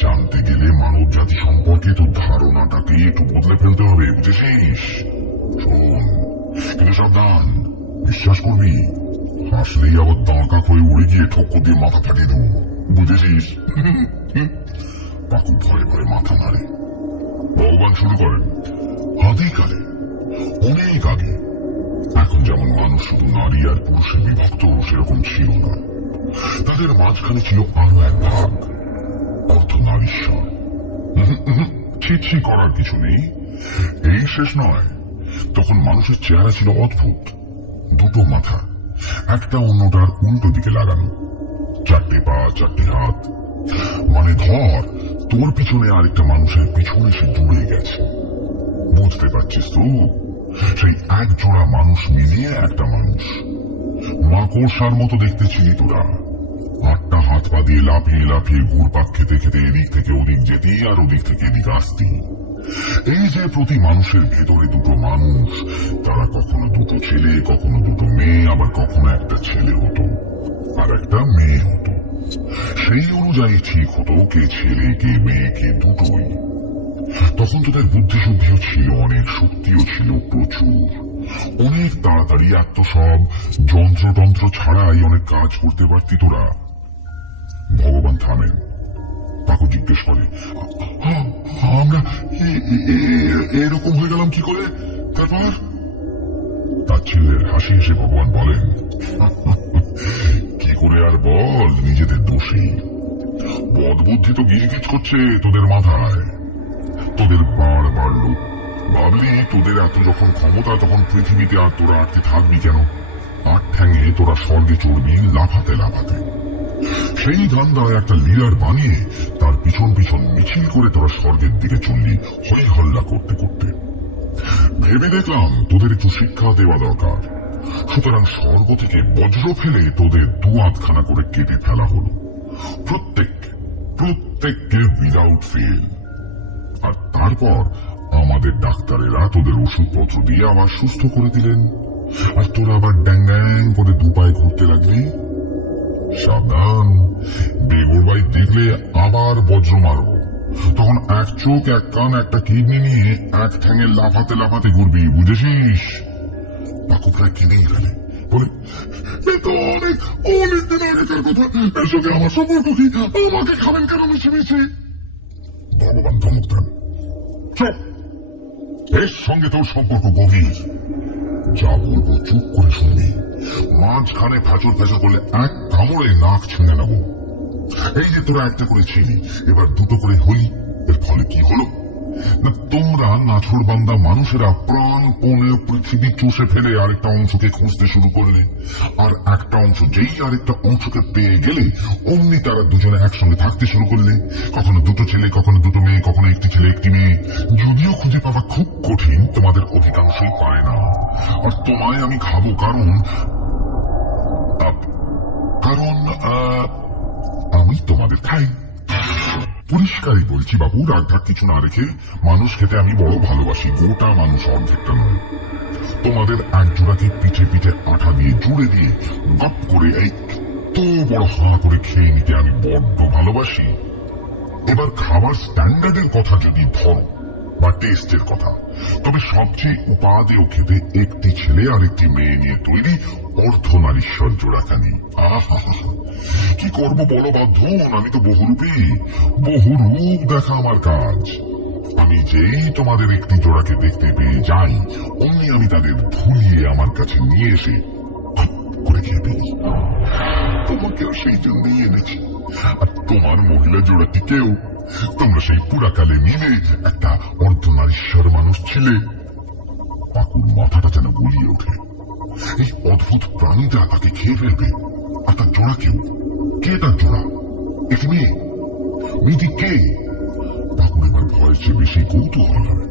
জানতে গেলে মানব জাতি সম্পর্কে তোর ধারণাটাকে একটু বদলে ফেলতে হবে, বুঝেছিস? শোন, কিন্তু সাবধান, বিশ্বাস করবি, হাসলেই আবার দাঁড়কাক হয়ে উড়ে গিয়ে ঠক্কর দিয়ে মাথা ফাটিয়ে দেবো, বুঝেছিস? পাকু ভয়ে ভয়ে মাথা নাড়ে। ভগবান শুরু করেন, আদিকালে, অনেক আগে, এখন যেমন মানুষ শুধু নারী আর পুরুষে বিভক্ত সেরকম ছিল না। তাদের মাঝখানে ছিল আরো এক ভাগ, অর্ধনারীশ্বর। ছি করার কিছু নেই। এই শেষ নয়, তখন মানুষের চেহারা ছিল অদ্ভুত। দুটো মাথা, একটা অন্যটার উল্টো দিকে লাগানো, চারটে পা, চারটে হাত। মানে ধর, তোর পিছনে আরেকটা মানুষের পিছনে সে জুড়ে গেছে। বুঝতে পারছিস তো? সেই এক জোড়া মানুষ মিলিয়ে একটা মানুষ। মাকড়সার মতো দেখতে ছিলি তোরা। আটটা হাত পা দিয়ে লাফিয়ে লাফিয়ে ঘুরপাক খেতে খেতে এদিক থেকে ওদিক যেতি, আর ওদিক থেকে এদিক আসতি। এই যে প্রতি মানুষের ভেতরে দুটো মানুষ, তারা কখনো দুটো ছেলে, কখনো দুটো মেয়ে, আবার কখনো একটা ছেলে হতো আর একটা মেয়ে হতো। সেই অনুযায়ী ঠিক হতো কে ছেলে কে মেয়ে, কে দুটোই। তখন তোদের বুদ্ধি শুদ্ধিও ছিল অনেক, শক্তিও ছিল প্রচুর। অনেক তাড়াতাড়ি এত সব যন্ত্রতন্ত্র ছাড়াই অনেক কাজ করতে পারতি তোরা। ভগবান থামেন। পাকু জিজ্ঞেস করে, আমরা এরকম হয়ে গেলাম কি করে? তারপর? তার ছেলের হাসি হেসে ভগবান বলেন, কি করে আর বল, নিজেদের দোষী। বদবুদ্ধি তো গিজগিজ করছে তোদের মাথায়। তোদের বাড় বাড়লো, ভাবলি তোদের এত যখন ক্ষমতা, তখন পৃথিবীতে আর তোরা আটকে থাকবি কেন? আট ঠ্যাঙে তোরা স্বর্গে চড়বি লাফাতে লাফাতে। সেই ধান্দায় একটা লিডার বানিয়ে তার পিছন পিছন মিছিল করে তোরা স্বর্গের দিকে চললি হই হল্লা করতে করতে। ভেবে দেখলাম তোদের একটু শিক্ষা দেওয়া দরকার। সুতরাং স্বর্গ থেকে বজ্র ফেলে তোদের দু আধখানা করে কেটে ফেলা হলো, প্রত্যেককে উইদাউট ফেল। আর তারপর আমাদের ডাক্তারেরা তোদের ওষুধপত্র দিয়ে আবার সুস্থ করে দিলেন, আর তোরা আবার ড্যাং ড্যাং করে দুপায়ে ঘুরতে লাগলি। সাবধান, বেগরবাই দেখলে আবার বজ্র মারব, তখন এক চোখ, এক কান, একটা কিডনি নিয়ে এক ঠ্যাঙে লাফাতে লাফাতে ঘুরবি, বুঝেছিস? পাকু প্রায় কিনেই ফেলে, বলে, এ তো অনেক দিন আগেকার কথা, এর সঙ্গে আমার সম্পর্ক কি? আমাকে খাবেন কেন মিশে মিশে? ভগবান ধমক দেন, চুপ, এর সঙ্গে তোর সম্পর্ক গভীর। যা বলবো চুপ করে শুনবি। মাঝখানে ফ্যাচর ফ্যাচর করলে এক কামড়ে নাক ছিঁড়ে নেব। এই যে তোরা একটা করে ছিলি, এবার দুটো করে হলি, এর ফলে কি হলো না, তোমরা নাছর বান্দা মানুষেরা প্রাণপণে পৃথিবী চষে ফেলে আরেকটা অংশকে খুঁজতে শুরু করলে, আর একটা অংশ যেই আরেকটা অংশকে পেয়ে গেলে অমনি তারা দুজনে একসঙ্গে থাকতে শুরু করলে। কখনো দুটো ছেলে, কখনো দুটো মেয়ে, কখনো একটি ছেলে একটি মেয়ে। যদিও খুঁজে পাওয়া খুব কঠিন, তোমাদের অধিকাংশই পায় না। আর তোমায় আমি খাবো কারণ আমি তোমাদের খাই। পরিষ্কারই বলছি বাবু, রাগঢাক কিছু না রেখে, মানুষ খেতে আমি বড় ভালোবাসি, গোটা মানুষ, অর্ধেকটা নয়। তোমাদের একজোড়াকে পিঠে পিঠে আঠা দিয়ে জুড়ে দিয়ে গপ করে এই তো বড় হাঁ করে খেয়ে নিতে আমি বড্ড ভালোবাসি। এবার খাবার স্ট্যান্ডার্ডের কথা যদি ধরো, বা টেস্টের কথা, তবে সবচেয়ে উপাদেয় খেতে একটি ছেলে আর একটি মেয়ে নিয়ে তৈরি অর্ধনারীশ্বর জোড়াখানি। আহা, কি করবো বলো বাধ্যন, আমি তো বহুরূপী, বহুরূপ দেখা আমার কাজ। আমি যেই তোমাদের একটি জোড়াকে দেখতে পেয়ে যাই, অমনি আমি তাদের ভুলিয়ে আমার কাছে নিয়ে এসে করে খেয়ে ফেলি। তোমাকেও সেই জন্যই এনেছি, আর তোমার মহিলা জোড়াটিকেও। তোমরা সেই পুরাকালে মিলে একটা অর্ধনারীশ্বর মানুষ ছিলে। পাকুর মাথাটা যেন গলিয়ে ওঠে। এই অদ্ভুত প্রাণীটা তাকে খেয়ে ফেলবে, আর তার জোড়া কেউ। কে তার জোড়া? একটি মেয়ে। মেয়েটি কে? পাকুর এবার ভয়ের চেয়ে বেশি কৌতূহল হয়,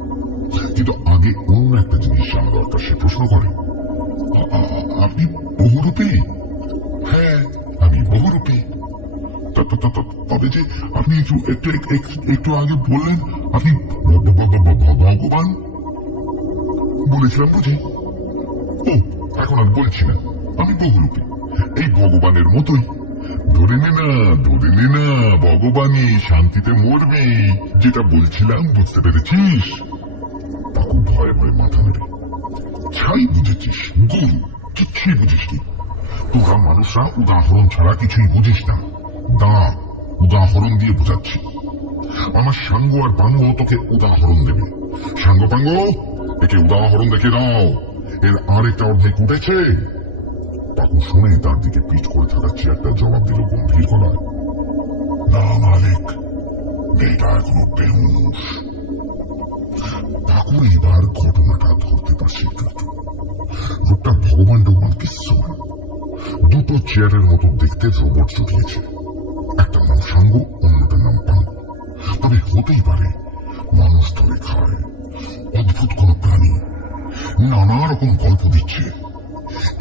কিন্তু আগে অন্য একটা জিনিস জানা দরকার। সে প্রশ্ন করে, আপনি বহুরূপী? হ্যাঁ, আমি বহুরূপী। তবে যে আপনি একটু আগে বললেন আপনি ভগবান। বলেছিলাম বুঝি? ও, এখন আর বলছি না, আমি বহুরূপী, এই ভগবানের মতোই। ধরে নে না ভগবানই শান্তিতে মরবে। যেটা বলছিলাম বুঝতে পেরেছিস? পাকু ভয়ে ভয়ে মাথা নেবে। ছাই বুঝেছিস, গরু, কিচ্ছুই বুঝিস নি। তোরা মানুষরা উদাহরণ ছাড়া কিছুই বুঝিস না। দাঁড়া, উদাহরণ দিয়ে বোঝাচ্ছি। আমার সাঙ্গ আর পাঙ্গ তোকে উদাহরণ দেবে। সাঙ্গ পাঙ্গ, একে উদাহরণ দেখে দাও। এর আরেকটা অর্ধেক উঠেছে। পাকু শুনে তার দিকে পিঠ করে থাকা চেয়ারটা জবাব দিল গম্ভীর গলায়, না মালিক, মেয়েটা এখনো বেহুশ। পাকু এবার ঘটনাটা ধরতে পারছে। লোকটা ভগবান টগবান কিচ্ছু না। দুটো চেয়ারের মতো দেখতে রোবট জুটিয়েছে। একটার নাম সাঙ্গ, অন্যটার নাম পাঙ্গ। তবে হতেই পারে মানুষ ধরে খায়, অদ্ভুত কোন প্রাণী। নানা রকম গল্প দিচ্ছে।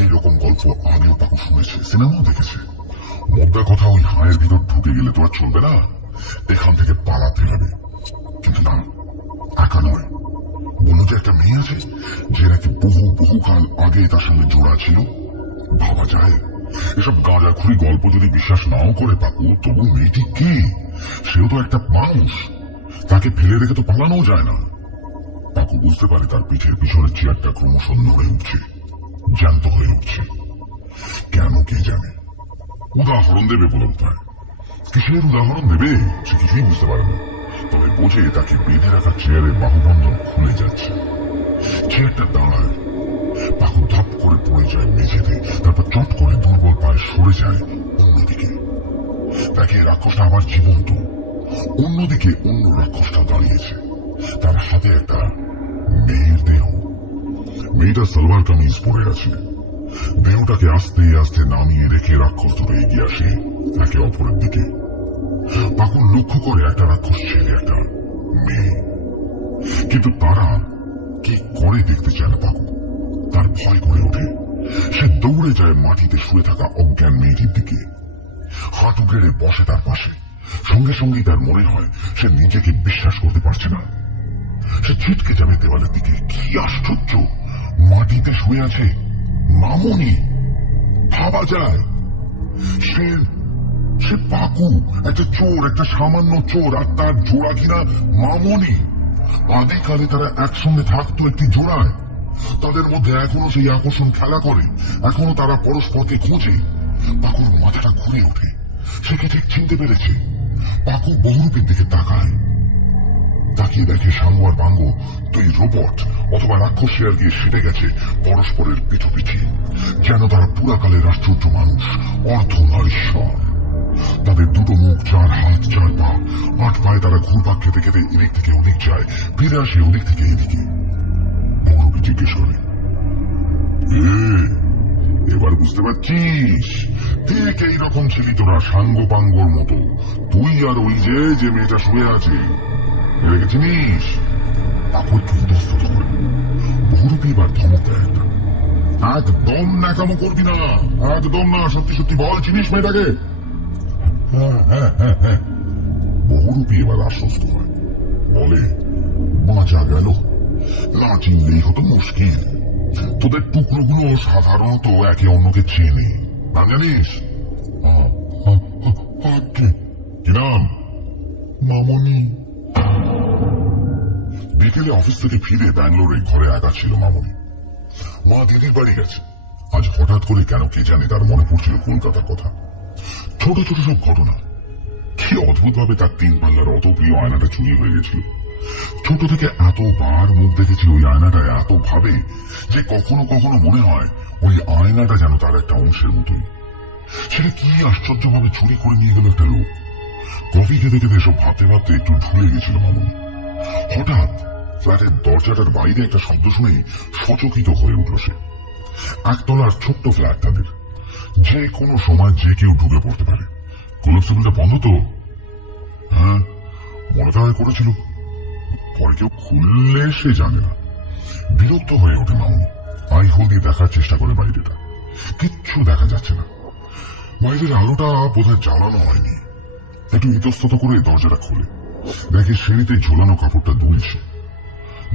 এরকম গল্প আগেও পাকু শুনেছে, সিনেমাও দেখেছে। মোদ্দা কথা, ওই হায়ের ভিতর ঢুকে গেলে তো আর চলবে না, এখান থেকে পালাতে হবে। কিন্তু না, একা নয়। বলল যে একটা মেয়ে আছে যে নাকি বহুকাল আগে তার সঙ্গে জোড়া ছিল। ভাবা যায়? এসব গাঁজাখুরি গল্প যদি বিশ্বাস নাও করে পাকু, তবু মেয়েটি কে? সেও তো একটা মানুষ, তাকে ফেলে রেখে তো পালানো যায় না। পাকু বুঝতে পারে তার পিঠের পিছনের চেয়ারটা ক্রমশ নড়ে উঠছে, জ্যান্ত হয়ে উঠছে। কেন কে জানে? উদাহরণ দেবে বলে উপায়। কিসের উদাহরণ দেবে সে কিছুই বুঝতে পারে না। তবে বোঝে তাকে বেঁধে রাখা চেয়ারে বাহুবন্ধন খুলে যাচ্ছে। চেয়ারটা দাঁড়ায়। পাকু ধাপ করে পড়ে যায় মেঝেতে, তারপর চট করে দুর্বল পায়ে সরে যায় অন্যদিকে। তাকে রাক্ষসটা আবার জীবন্ত। অন্যদিকে অন্য রাক্ষসটা দাঁড়িয়েছে, তার হাতে একটা মেয়ের দেহ। মেয়েটা সালোয়ার কামিজ পরে আছে। দেহটাকে আস্তে আস্তে নামিয়ে রেখে রাক্ষস ধরে এগিয়ে আসে একে অপরের দিকে। পাকু লক্ষ্য করে একটা রাক্ষস ছেলে, একটা মেয়ে, কিন্তু তারা কি করে দেখতে চায় না পাকু। তার ভয় করে ওঠে। সে দৌড়ে যায় মাটিতে শুয়ে থাকা অজ্ঞান মেয়েটির দিকে, হাঁটু গেড়ে বসে তার পাশে। সঙ্গে সঙ্গেই তার মনে হয় সে নিজেকে বিশ্বাস করতে পারছে না। সে ছিটকে যাবে দেওয়ালের দিকে। কি আশ্চর্য, মাটিতে শুয়ে আছে মামনি। ভাবা যায় সে পাকু, একটা চোর, একটা সামান্য চোর, আর তার জোড়া কিনা মামনি। আদিকালে তারা একসঙ্গে থাকতো একটি জোড়ায়। তাদের মধ্যে এখনো সেই আকর্ষণ খেলা করে, এখনো তারা পরস্পরকে খোঁজে। পাকুর মাথাটা ঘুরে ওঠে। সে কি ঠিক চিনতে পেরেছে? পাকু বহুরূপের দিকে তাকায়। তাকিয়ে দেখে সাঙ্গ আর বাঙ্গ দুই রোবট অথবা রাক্ষসী গিয়ে সেটে গেছে পরস্পরের পিঠোপিঠি, যেন তারা পুরাকালের আশ্চর্য মানুষ, অর্ধনারীশ্বর। তাদের দুটো মুখ, চার হাত, চার পা, 8 পায়ে তারা ঘুরপাক খেতে খেতে এদিক থেকে ওদিক যায়, ফিরে আসে ওদিক থেকে এদিকে। বহুরূপী জিজ্ঞেস করে, এবার বুঝতে পারছিস? ঠিক এইরকম ছিলি তোরা, সাঙ্গ পাঙ্গর মতো। তুই আর ওই যে মেয়েটা শুয়ে আছে, দেখেছিস? পাকু একটু ইতস্তত করে। বহুরূপী এবার ধমক দেয় একটা, একদম ন্যাকামো করবি না, একদম না, সত্যি সত্যি বল, চিনিস মেয়েটাকে? হ্যাঁ। বহুরূপী এবার আশ্বস্ত হয়, বলে, বাঁচা গেল, না চিনলেই হতো মুশকিল। তোদের টুকরোগুলো সাধারণত একে অন্যকে চেনে, না জানিস? কি নাম? মামনি। বিকেলে অফিস থেকে ফিরে ব্যাঙ্গালোরে ঘরে একা ছিল মামনি। মা দিদির বাড়ি গেছে। আজ হঠাৎ করে কেন কে জানে তার মনে পড়ছিল কলকাতার কথা। ছোট ছোট সব ঘটনা। কি অদ্ভুত ভাবে তার 3 পাল্লার অত প্রিয় আয়নাটা চুরি হয়ে গেছিল। ছোট থেকে এতবার মুখ দেখেছি ওই আয়নাটায়, এত ভাবে যে কখনো কখনো মনে হয় ওই আয়নাটা যেন তার একটা অংশের মতোই। সেটা কি আশ্চর্যভাবে চুরি করে নিয়ে গেল একটা লোক। কফি খেতে খেতে এসব ভাবতে ভাবতে একটু ঢুলে গেছিল মামুনি। হঠাৎ ফ্ল্যাটের দরজাটার বাইরে একটা শব্দ শুনে সচকিত হয়ে উঠল সে। একতলার ছোট্ট ফ্ল্যাট তাদের, যে কোনো সময় যে কেউ ঢুকে পড়তে পারে। কনস্টেবলটা বন্ধ তো? হ্যাঁ, মনে তো হয় করেছিল, পরে কেউ খুললে সে জানে না। বিরক্ত হয়ে ওঠে মামুনি। আই হোল দিয়ে দেখার চেষ্টা করে বাইরেটা, কিচ্ছু দেখা যাচ্ছে না। বাইরের আলোটা বোধহয় জ্বালানো হয়নি। একটু ইতস্তত করে দরজাটা খুলে দেখে সিঁড়িতে ঝোলানো কাপড়টা দুলছে।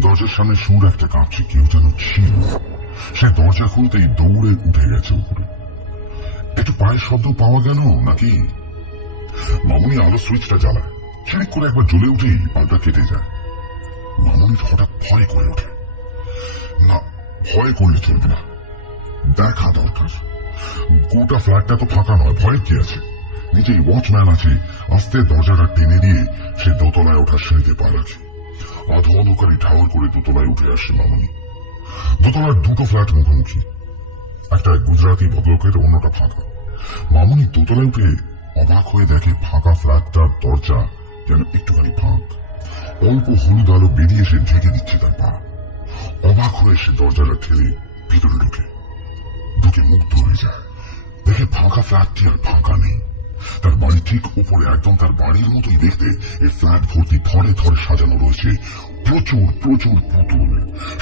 দরজার সামনে সুর একটা কাঁপছে, কেউ যেন ছিল। সে দরজা খুলতেই দৌড়ে উঠে গেছে উপরে। একটু পায়ের শব্দ পাওয়া গেল নাকি? মামুনি আলো সুইচটা জ্বালায়, ছিড়িক করে একবার জ্বলে উঠেই বাল্বটা কেটে যায়। মামুনির হঠাৎ ভয় করে ওঠে। না, ভয় করলে চলবে না, দেখা দরকার। গোটা ফ্ল্যাটটা তো ফাঁকা নয়, ভয় কি আছে? নিচেই ওয়াচম্যান আছে। আস্তে দরজাটা টেনে দিয়ে সে দোতলায় ওঠার সিঁড়িতে পা রাখে। আধো অন্ধকারে ঠাওর করে দোতলায় উঠে আসে মামুনি। দোতলার দুটো ফ্ল্যাট মুখোমুখি, একটা গুজরাটি ভদ্রলোকের, অন্যটা ফাঁকা। মামুনি দোতলায় উঠে অবাক হয়ে দেখে ফাঁকা ফ্ল্যাটটার দরজা যেন একটুখানি ফাঁক। অল্প হলুদ আলো বেরিয়ে এসে ঢেকে দিচ্ছে তার পা। অবাক হয়ে সে দরজাটা ঠেলে ভিতরে ঢুকে মুগ্ধ হয়ে যায়। দেখে ফাঁকা ফ্ল্যাটটি আর ফাঁকা নেই। তার বাড়ির ঠিক উপরে, একদম তার বাড়ির মতোই দেখতে, এই ফ্ল্যাট ভর্তি থরে থরে সাজানো রয়েছে প্রচুর প্রচুর পুতুল,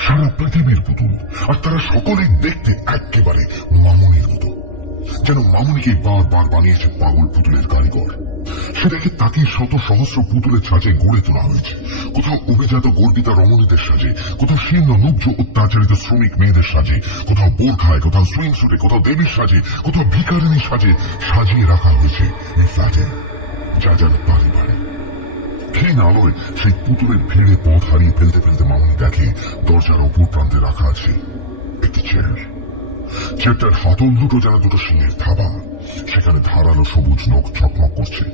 সারা পৃথিবীর পুতুল। আর তারা সকলেই দেখতে একেবারে মামুনির মতো, যেন মামুনিকে বারবার বানিয়েছে পাগল পুতুলের কারিগর। সে দেখে তাকে শত সহস্র পুতুলের ছাঁচে গড়ে তোলা হয়েছে। কোথাও অভিজাত গর্বিতা রমণীদের সাজে, কোথাও শীর্ণ নুব্জ অত্যাচারিত শ্রমিক মেয়েদের সাজে, কোথাও বোরখায়, কোথাও সুইং সুটে, কোথাও দেবীর সাজে, কোথাও ভিখারিনীর সাজে সাজিয়ে রাখা হয়েছে এই ফ্ল্যাটে, যা যেন বাড়ি বাড়ি। ক্ষীণ আলোয় সেই পুতুলের ভিড়ে পথ হারিয়ে ফেলতে ফেলতে মামুনি দেখে দরজার অপর প্রান্তে রাখা আছে একটি চেয়ার। চেয়ারটার হাতল দুটো যেন দুটো সিংহের থাবা। সেখানে ধারালো সবুজ নখ চকমক করছে।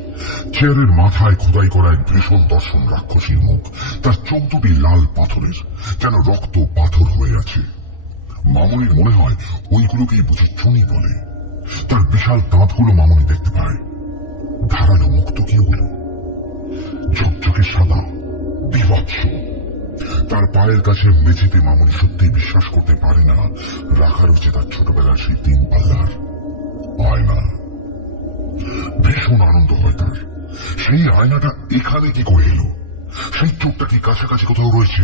চেয়ারের মাথায় খোদাই করা এক ভীষণ দর্শন রাক্ষসীর মুখ। তার চোখ দুটি লাল পাথরের, যেন রক্ত পাথর হয়ে আছে। মামুনির মনে হয় ওইগুলোকেই বুঝি চুনি বলে। তার বিশাল দাঁতগুলো মামুনি দেখতে পায়। ধারালো মুখ তো কি ওগুলো, ঝকঝকে সাদা, বিভৎস। তার পায়ের কাছে মেঝেতে মামুনি সত্যি বিশ্বাস করতে পারে না রাখা রয়েছে তার ছোটবেলার সেই 3 পাল্লার আয়না। ভীষণ আনন্দ হয় তার। সেই আয়নাটা এখানে কি করে এলো? সেই চোখটা কি কাছাকাছি কোথাও রয়েছে?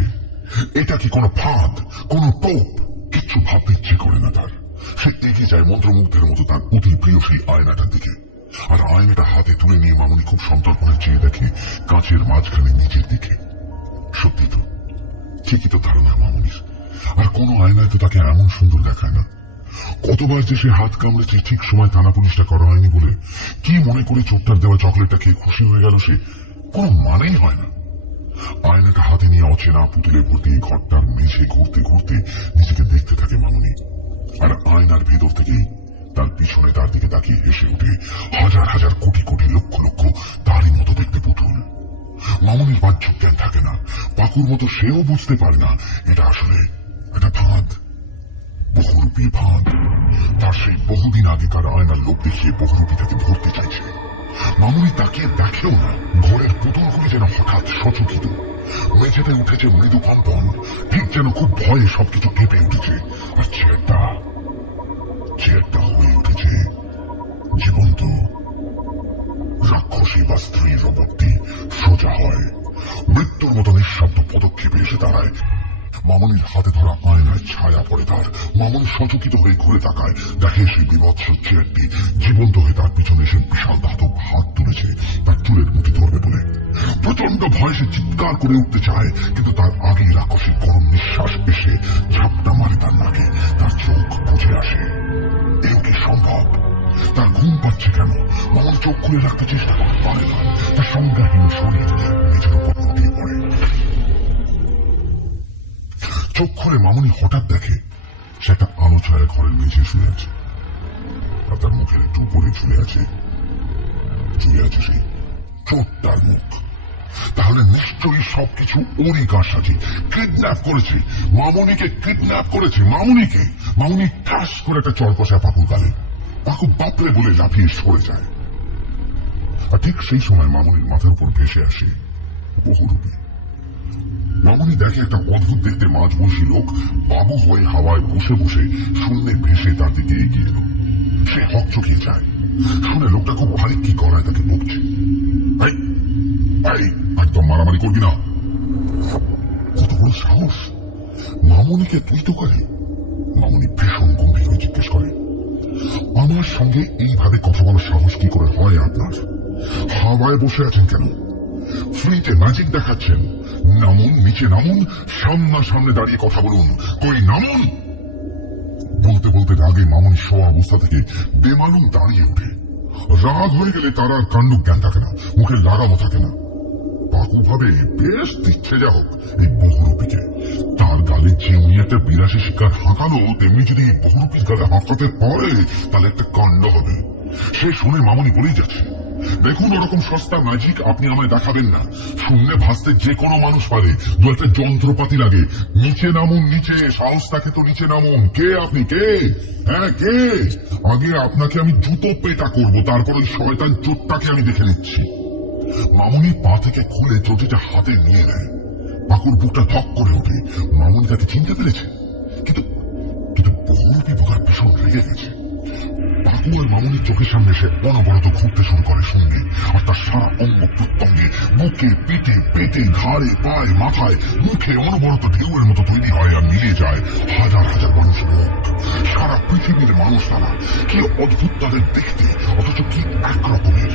এটা কি কোনো ফাঁদ, কোনো টোপ? কিচ্ছু ভাবতে ইচ্ছে করে না তার। সে এগিয়ে যায় মন্ত্রমুগ্ধের মতো তার অতি প্রিয় সেই আয়নাটার দিকে। আর আয়নাটা হাতে তুলে নিয়ে মামুনি খুব সন্তর্পণে চেয়ে দেখে কাঁচের মাঝখানে নিচের দিকে। সত্যি তো, ঠিকই তো ধারণা মামুনির। আর কোনো আয়নায় তো তাকে এমন সুন্দর দেখায় না। কতবার যে সে হাত কামড়েছে ঠিক সময় থানা পুলিশটা করা হয়নি বলে। কি মনে করে চোরটার দেওয়া চকলেটটা খেয়ে খুশি হয়ে গেল সে, কোনো মানেই হয় না। আয়নাটা হাতে নিয়ে অচেনা পুতুলে ভর্তি ঘরটার মেঝে ঘুরতে ঘুরতে নিজেকে দেখতে থাকে মামুনি। আর আয়নার ভেতর থেকেই তার পিছনে তার দিকে তাকিয়ে হেসে ওঠে হাজার হাজার কোটি কোটি লক্ষ লক্ষ তারই মতো দেখতে পুতুল। মামুনির বাহ্যিক জ্ঞান থাকে না, পাকুর মতো সেও বুঝতে পারে না এটা আসলে একটা ফাঁদ, বহুরূপী ফাঁদ। তার সেই বহুদিন আগেকার আয়নার লোক দেখিয়ে বহুরূপী তাকে ধরতে চাইছে। মামুনি তাকিয়ে দেখেও না, ঘরের পুতুলগুলি যেন হঠাৎ সচকিত। মেঝেতে উঠেছে মৃদু কম্পন, ঠিক যেন খুব ভয়ে সবকিছু কেঁপে উঠেছে। আর চেয়ারটা হয়ে উঠেছে জীবন্ত। রাক্ষসী বা স্ত্রী রোবটটি সোজা হয়, মৃত্যুর মতো নিঃশব্দ পদক্ষেপে এসে দাঁড়ায়। মামুনির হাতে ধরা আয়নায় ছায়া পড়ে তার। মামুনি সচকিত হয়ে ঘুরে তাকায়, দেখে সেই বিভৎস চেয়ারটি জীবন্ত হয়ে তার পিছনে এসে বিশাল ধাতব হাত তুলেছে তার চুলের মুঠি ধরবে বলে। প্রচন্ড ভয়ে সে চিৎকার করে উঠতে চায়, কিন্তু তার আগে রাক্ষসীর গরম নিঃশ্বাস এসে ঝাপটা মারে তার নাকে। তার চোখ বুঝে আসে, এও কি সম্ভব? তার ঘুম পাচ্ছে কেন? মামুনি চোখ খুলে রাখতে চেষ্টা করতে পারে না। তার সংজ্ঞাহীন শরীর নিজের উপর লুটিয়ে পড়ে। চোখ খুলে মামুনি হঠাৎ দেখে সে একটা আলো ছায়া ঘরের মেঝে শুয়ে আছে। আর তার মুখের একটু উপরে ঝুলে আছে সেই চোরটার মুখ। তাহলে নিশ্চয়ই সবকিছু ওরই কারসাজি। কিডন্যাপ করেছে মামুনিকে, কিডন্যাপ করেছে মামুনিকে। মামুনি ঠাস করে একটা চড় কষায় পাকুর গালে। পাকু বাপরে বলে লাফিয়ে সরে যায়। আর ঠিক সেই সময় মামনির মাথার উপর ভেসে আসে বহুরূপী। মামনি দেখে একটা অদ্ভুত দেখতে মাঝবয়সী লোক বাবু হয়ে হাওয়ায় বসে বসে শূন্যে ভেসে তার দিকে এগিয়ে এলো। সে হকচকিয়ে যায়, শুনে লোকটা খুব ভারী কি গলায় তাকে বকছে, একদম মারামারি করবি না। কত বড় সাহস, মামনিকে তুই তো করে। মামনি ভীষণ গম্ভীর হয়ে জিজ্ঞেস করে, আমার সঙ্গে এইভাবে কথা বলার সাহস কি করে হয় আপনার? হাওয়ায় বসে আছেন কেন? ফ্রিতে ম্যাজিক দেখাচ্ছেন? নামুন, নিচে নামুন, সামনাসামনে দাঁড়িয়ে কথা বলুন, কই নামুন। বলতে বলতে রাগে মামনি শোয়া অবস্থা থেকে বেমালুম দাঁড়িয়ে ওঠে। রাগ হয়ে গেলে তার আর কাণ্ড জ্ঞান থাকে না, মুখে লাগামও থাকে না। পাকু ভাবে বেশ দিচ্ছে যা হোক এই বহুরূপীকে। তার গালে যেমনি একটা 82 শিকার হাঁকালো, তেমনি যদি বহুরূপীর গালে হাঁকাতে পারে তাহলে একটা কাণ্ড হবে। সে শুনে মামনি বলেই যাচ্ছে, দেখুন ওরকম সস্তা ম্যাজিক আপনি আমায় দেখাবেন না। শূন্যে ভাসতে যে কোনো মানুষ পারে, দু একটা যন্ত্রপাতি লাগে। নিচে নামুন, নিচে, সাহস থাকে তো নিচে নামুন। কে আপনি? কে? হ্যাঁ কে? আগে আপনাকে আমি জুতো পেটা করব, তারপর ওই শয়তান চোরটাকে আমি দেখে নিচ্ছি। মামনি পা থেকে খুলে চটিটা হাতে নিয়ে নেয়। পাকুর বুকটা ধক করে ওঠে। মামনি তাকে চিনতে পেরেছে, কিন্তু বহুরূপী বোধ হয় ভীষণ রেগে গেছে। পাকু আর মামনির চোখের সামনে সে অনবরত ঘুরতে শুরু করে সঙ্গে, আর তার সারা অঙ্গ প্রত্যঙ্গে, বুকে, পিঠে, পেটে, ঘাড়ে, পায়ে, মাথায়, মুখে অনবরত ঢেউয়ের মতো তৈরি হয় আর মিলে যায় হাজার হাজার মানুষের মুখ। সারা পৃথিবীর মানুষ তারা। কি অদ্ভুত তাদের দেখতে, অথচ কি একরকমের।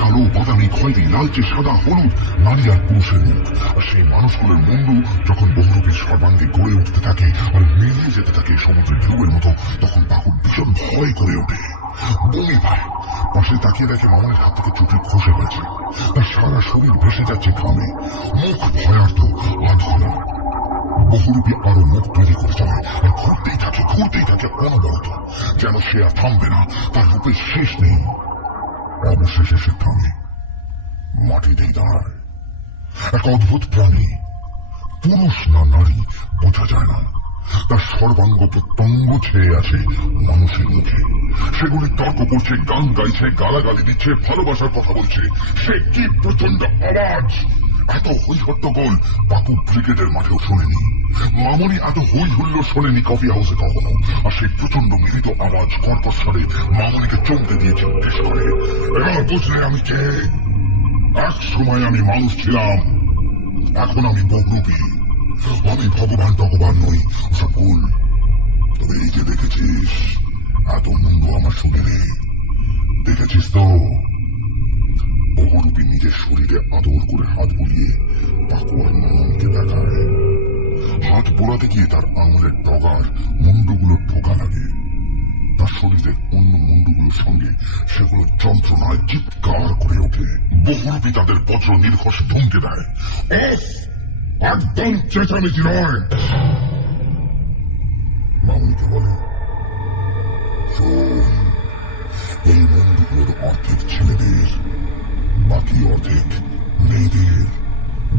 কালো, বাদামি, খয়েরি, লালচে, সাদা, হলুদ, নারী আর পুরুষের মুখ। আর সেই মানুষগুলোর মুন্ডু যখন বহুরূপীর সর্বাঙ্গে গড়ে উঠতে থাকে আর মিলিয়ে যেতে থাকে সমুদ্রের ঢেউয়ের মতো, তখন পাকুর ভীষণ ভয় করে ওঠে, বমি পায়। পাশে তাকিয়ে দেখে মামনির হাত থেকে চুটি খসে গেছে, তার সারা শরীর ভেসে যাচ্ছে ঘামে, মুখ ভয়ার্থ, আধখানা। বহুরূপী আরো মুখ তৈরি করে চলে আর ঘুরতেই থাকে অনবরত, যেন সে আর থামবে না, তার রূপের শেষ নেই। অবশেষে সে থামে, মাটিতেই দাঁড়ায়। এক অদ্ভুত প্রাণী, পুরুষ না নারী বোঝা যায় না। তার সর্বাঙ্গ প্রত্যঙ্গ ছেয়ে আছে মানুষের মুখে। সেগুলি তর্ক করছে, গান গাইছে, গালাগালি দিচ্ছে, ভালোবাসার কথা বলছে। সে কি প্রচন্ড আওয়াজ! এত হই হট্টগোল পাকু ব্রিগেডের মাঠেও শোনেনি। মামনি এত হই হুল্লো শোনেনি কফি হাউসে কখনো। আর সেই প্রচন্ড মিলিত আওয়াজ কর্কশ স্বরে মামনিকে চমকে দিয়ে জিজ্ঞেস করে, এবার বুঝলে আমি কে? এক সময় আমি মানুষ ছিলাম, এখন আমি বহুরূপী। আমি ভগবান নই, ওসব ভুল। তবে এই যে দেখেছিস, এত মুন্ডু আমার শরীরে, দেখেছিস তো? বহুরূপী নিজের শরীরে আদর করে হাত বুলিয়ে পাকু আর মামনিকে দেখায়। হাত বোলাতে গিয়ে তার আঙুলের ডগার মুন্ডুগুলো ঢোকা লাগে। তার শরীরের অন্য মুন্ডুগুলোর সঙ্গে সেগুলো যন্ত্রণায় চিৎকার করে ওঠে। বহুরূপী তাদের বজ্র নির্ঘোষ ধমকে দেয়, একদম চেঁচামেচি নয়। মামনিকে বলে, শোন, এই মুন্ডুগুলোর অর্ধেক ছেলেদের, বাকি অর্ধেক মেয়েদের।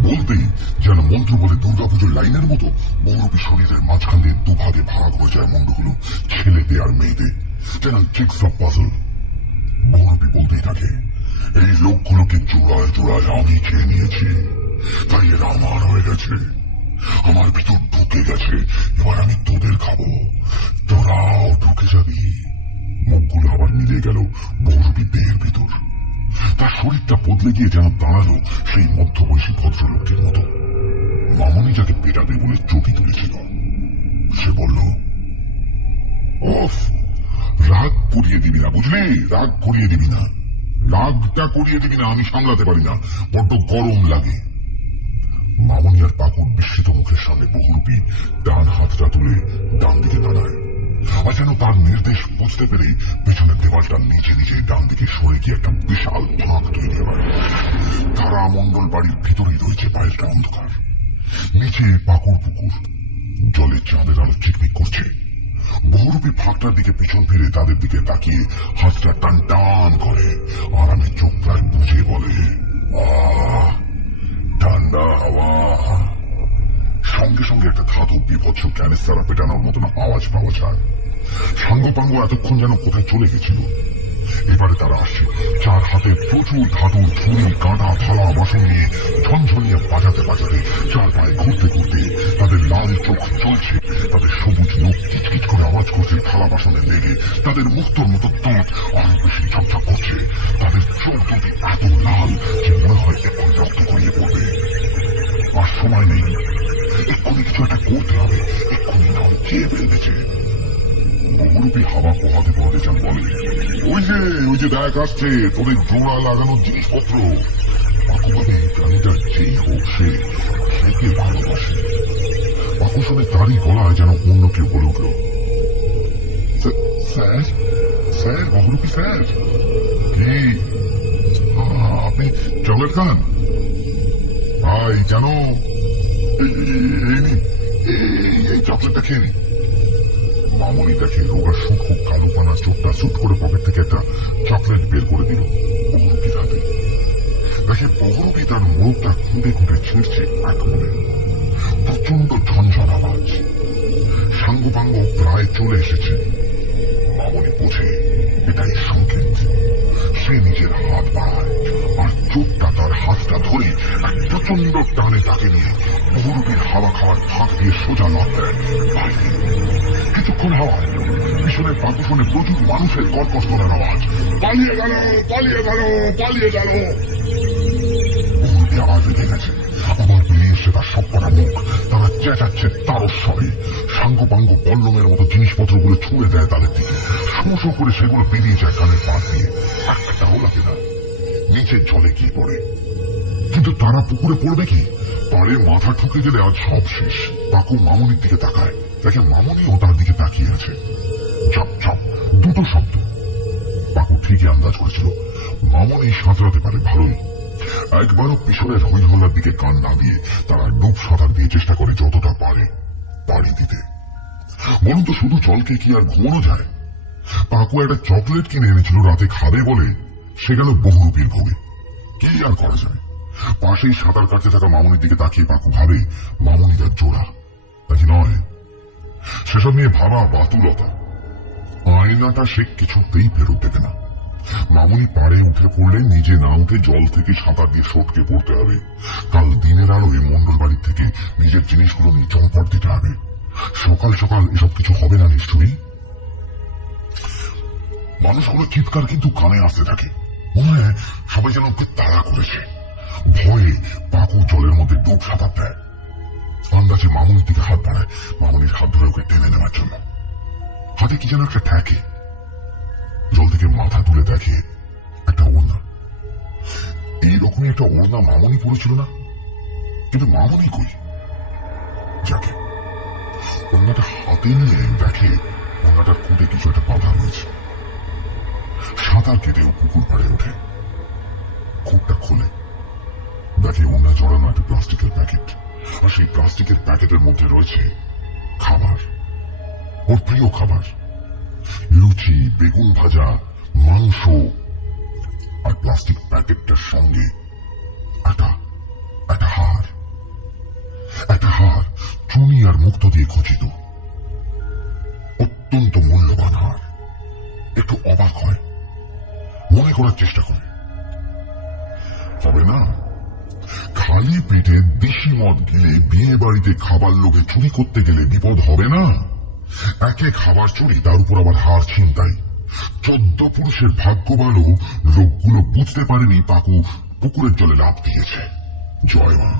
বলতেই যেন মন্ত্র বলে দুর্গাপুজোর লাইনের মতো বহুরূপী শরীরের মাঝখান দিয়ে দুভাগে ভাগ হয়ে যায় মুন্ডুগুলো, ছেলেদের আর মেয়েদের, যেন জিগসা পাজল। বহুরূপী বলতেই থাকে, এই লোকগুলোকে জোড়ায় জোড়ায় আমি খেয়ে নিয়েছি, তাই এরা আমার হয়ে গেছে, আমার ভিতর ঢুকে গেছে। এবার আমি তোদের খাবো, তোরাও ঢুকে যাবি। মুখগুলো আবার মিলে গেল বহুরূপী দেহের ভিতর। তার শরীরটা বদলে গিয়ে যেন দাঁড়ালো সেই মধ্যবয়সী ভদ্রলোকটির মতো। মামনি যাকে পেটাবে বলে চটি তুলেছিল, সে বলল, ওফ, রাগ করিয়ে দিবি না, বুঝলি? রাগ করিয়ে দিবি না, রাগটা করিয়ে দিবি না, আমি সামলাতে পারি না, বড্ড গরম লাগে। মামনি আর পাকুর বিস্মিত মুখের সামনে বহুরূপী ডান হাতটা তুলে ডান দিকে দাঁড়ায়, আর যেন তার নির্দেশ বুঝতে পেরে পেছনের দেওয়ালটা নিজে নিজে ডান দিকে সরে গিয়ে একটা বিশাল ফাঁক তৈরি হয়। তারা মন্ডল বাড়ির ভিতরেই রয়েছে বাইরেটা অন্ধকার। নিচে পাকুর পুকুর, জলে চাঁদের আলো চিকমিক করছে। বহুরূপী ফাঁকটার দিকে পিছন ফিরে তাদের দিকে তাকিয়ে হাতটা টান টান করে আরামে চোখ প্রায় বুঝে বলে, আহ, ঠান্ডা হাওয়া। সঙ্গে সঙ্গে একটা ধাতব বিভৎস ক্যানিস্তারা পেটানোর মতন আওয়াজ পাওয়া যায়। সাঙ্গ পাঙ্গ এতক্ষণ যেন কোথায় চলে গেছিল। এবারে তারা আসছে চার হাতে প্রচুর ধাতুর ছুরি কাঁটা থালা বাসন নিয়ে ঝনঝনিয়ে বাজাতে বাজাতে, চার পায়ে ঘুরতে ঘুরতে। তাদের লাল চোখ চলছে, তাদের সবুজ নখ কিচকিচ করে আওয়াজ করছে থালা বাসনে লেগে। তাদের মুক্তোর মতো দাঁত আরো বেশি ঝকঝক করছে। তাদের চোখ দুটি এত লাল যে মনে হয় এখন রক্ত গড়িয়ে পড়বে। আর সময় নেই, এক্ষুনি কিছু একটা করতে হবে, এক্ষুনি নাম চেয়ে ফেলতেছে। বহুরূপী হাওয়া পোহাতে পোহাতে যান বলে, ওই যে দেখ আসছে তোদের জোড়া লাগানোর জিনিসপত্র। পাকুভাবে প্রাণীটা যেই হোক সেকে ভালোবাসে। পাকু শুনে তারই গলায় যেন অন্য কেউ বলে উঠল, স্যার স্যার বহুরূপী স্যার। কি আপনি চকলেট খান? ভাই কেন? এই চকলেটটা খেয়ে নি। মামনি দেখে রোগা সূক্ষ্ম কালো পানা চোখটা সুট করে পকেট থেকে একটা চকলেট বের করে দিল বহুরূপীর হাতে। দেখে বহুরূপী তার মোড়কটা খুঁটে খুঁটে ছিঁড়ছে আক্রমণে। প্রচন্ড ঝনঝন আওয়াজ। সাঙ্গপাঙ্গ প্রায় চলে এসেছে। মামনি বোঝে এটাই সংকেত। সে নিজের হাত বাড়ায় আর চোখটা তার হাতটা ধরে এক প্রচন্ড টানে তাকে নিয়ে বহুরূপীর হাওয়া খাওয়ার ফাঁক দিয়ে সোজা লাফ দেয় বাইরে। কিছুক্ষণ হাওয়ায় পিছনে পাকু শুনে প্রচুর মানুষের কর্কশ করার আওয়াজ, পালিয়ে গেল পালিয়ে গেল পালিয়ে গেল। বহুরূপী আওয়াজ রেখে গেছে, আবার বেরিয়ে এসে তার সব কটা মুখ। তারা চেঁচাচ্ছে তারস্বরে। সাঙ্গপাঙ্গ পল্লমের মতো জিনিসপত্রগুলো ছুঁড়ে দেয় তাদের দিকে। শো শো করে সেগুলো বেরিয়ে যায় কানের পাশ দিয়ে। একটাও লাগে না। নিচে জলে গিয়ে পড়ে। কিন্তু তারা পুকুরে পড়বে কি? পাড়ে মাথা ঠুকে গেলে আজ সব শেষ। পাকু মামনির দিকে তাকায়, দেখে মামনিও তার দিকে তাকিয়ে আছে। ঝপ ঝপ দুটো শব্দ। পাকু ঠিকই আন্দাজ করেছিল মামনি সাঁতরাতে পারে ভালোই। একবারও পিছনের হইহল্লার দিকে কান না দিয়ে তারা ডুব সাঁতার দিয়ে চেষ্টা করে যতটা পারে পাড়ি দিতে। বলুন তো শুধু জলকে কি আর ঘুমানো যায়? পাকু একটা চকলেট কিনে এনেছিল রাতে খাবে বলে, সে গেল বহুরূপীর ভোগে। কি আর করা যায়? পাশেই সাঁতার কাটতে থাকা মামনির দিকে তাকিয়ে পাকু ভাবে মামনি তার জোড়া, নাকি নয়? সেসব নিয়ে ভাবা বাতুলতা। আয়নাটা সে কিছুতেই ফেরত দেবে না। মামনি পাড়ে উঠে পড়লে নিজে না উঠে জল থেকে সাঁতার দিয়ে সটকে পড়তে হবে। কাল দিনের আলোয় মন্ডল বাড়ির থেকে নিজের জিনিসগুলো নিয়ে চম্পট দিতে হবে। সকাল সকাল এসব কিছু হবে না নিশ্চয়ই। মানুষগুলো চিৎকার কিন্তু কানে আসতে থাকে। মনে হয় সবাই যেন ওকে তাড়া করেছে। ভয়ে পাকু জলের মধ্যে ডুব সাঁতার দেয়। আন্দাজে মামনির দিকে হাত বাড়ায়, মামনির হাত ধরে ওকে টেনে নেওয়ার জন্য। হাতে কি যেন একটা ঠেকে। জল থেকে মাথা তুলে দেখে একটা ওড়না। এইরকমই একটা ওড়না মামনি পড়েছিল না? কিন্তু মামনি কই? যাকে ওড়নাটা হাতে নিয়ে দেখে ওড়নাটার খুঁটে কিছু একটা বাধা রয়েছে। সাঁতার কেটেও পুকুর পাড়ে ওঠে। খুঁটটা খোলে, দেখে ওড়না জড়ানো একটা প্লাস্টিকের প্যাকেট। আর সেই প্লাস্টিকের প্যাকেটের মধ্যে রয়েছে খাবার, ওর প্রিয় খাবার। লুচি, বেগুন ভাজা, মাংস। আর প্লাস্টিক প্যাকেটটার সঙ্গে একটা হার। একটা হার চুনি আর মুক্তো দিয়ে খচিত। অত্যন্ত মূল্যবান হার। একটু অবাক হয়, মনে করার চেষ্টা করে। তবে না, খালি পেটে দেশি মদ গিলে বিয়ে বাড়িতে খাবার লোভে চুরি করতে গেলে বিপদ হবে না? একে খাবার চুরি, তার উপর আবার হার ছিনতাই। 14 পুরুষের ভাগ্য ভালো লোকগুলো বুঝতে পারেনি পাকু পুকুরের জলে লাফ দিয়েছে। জয় মা।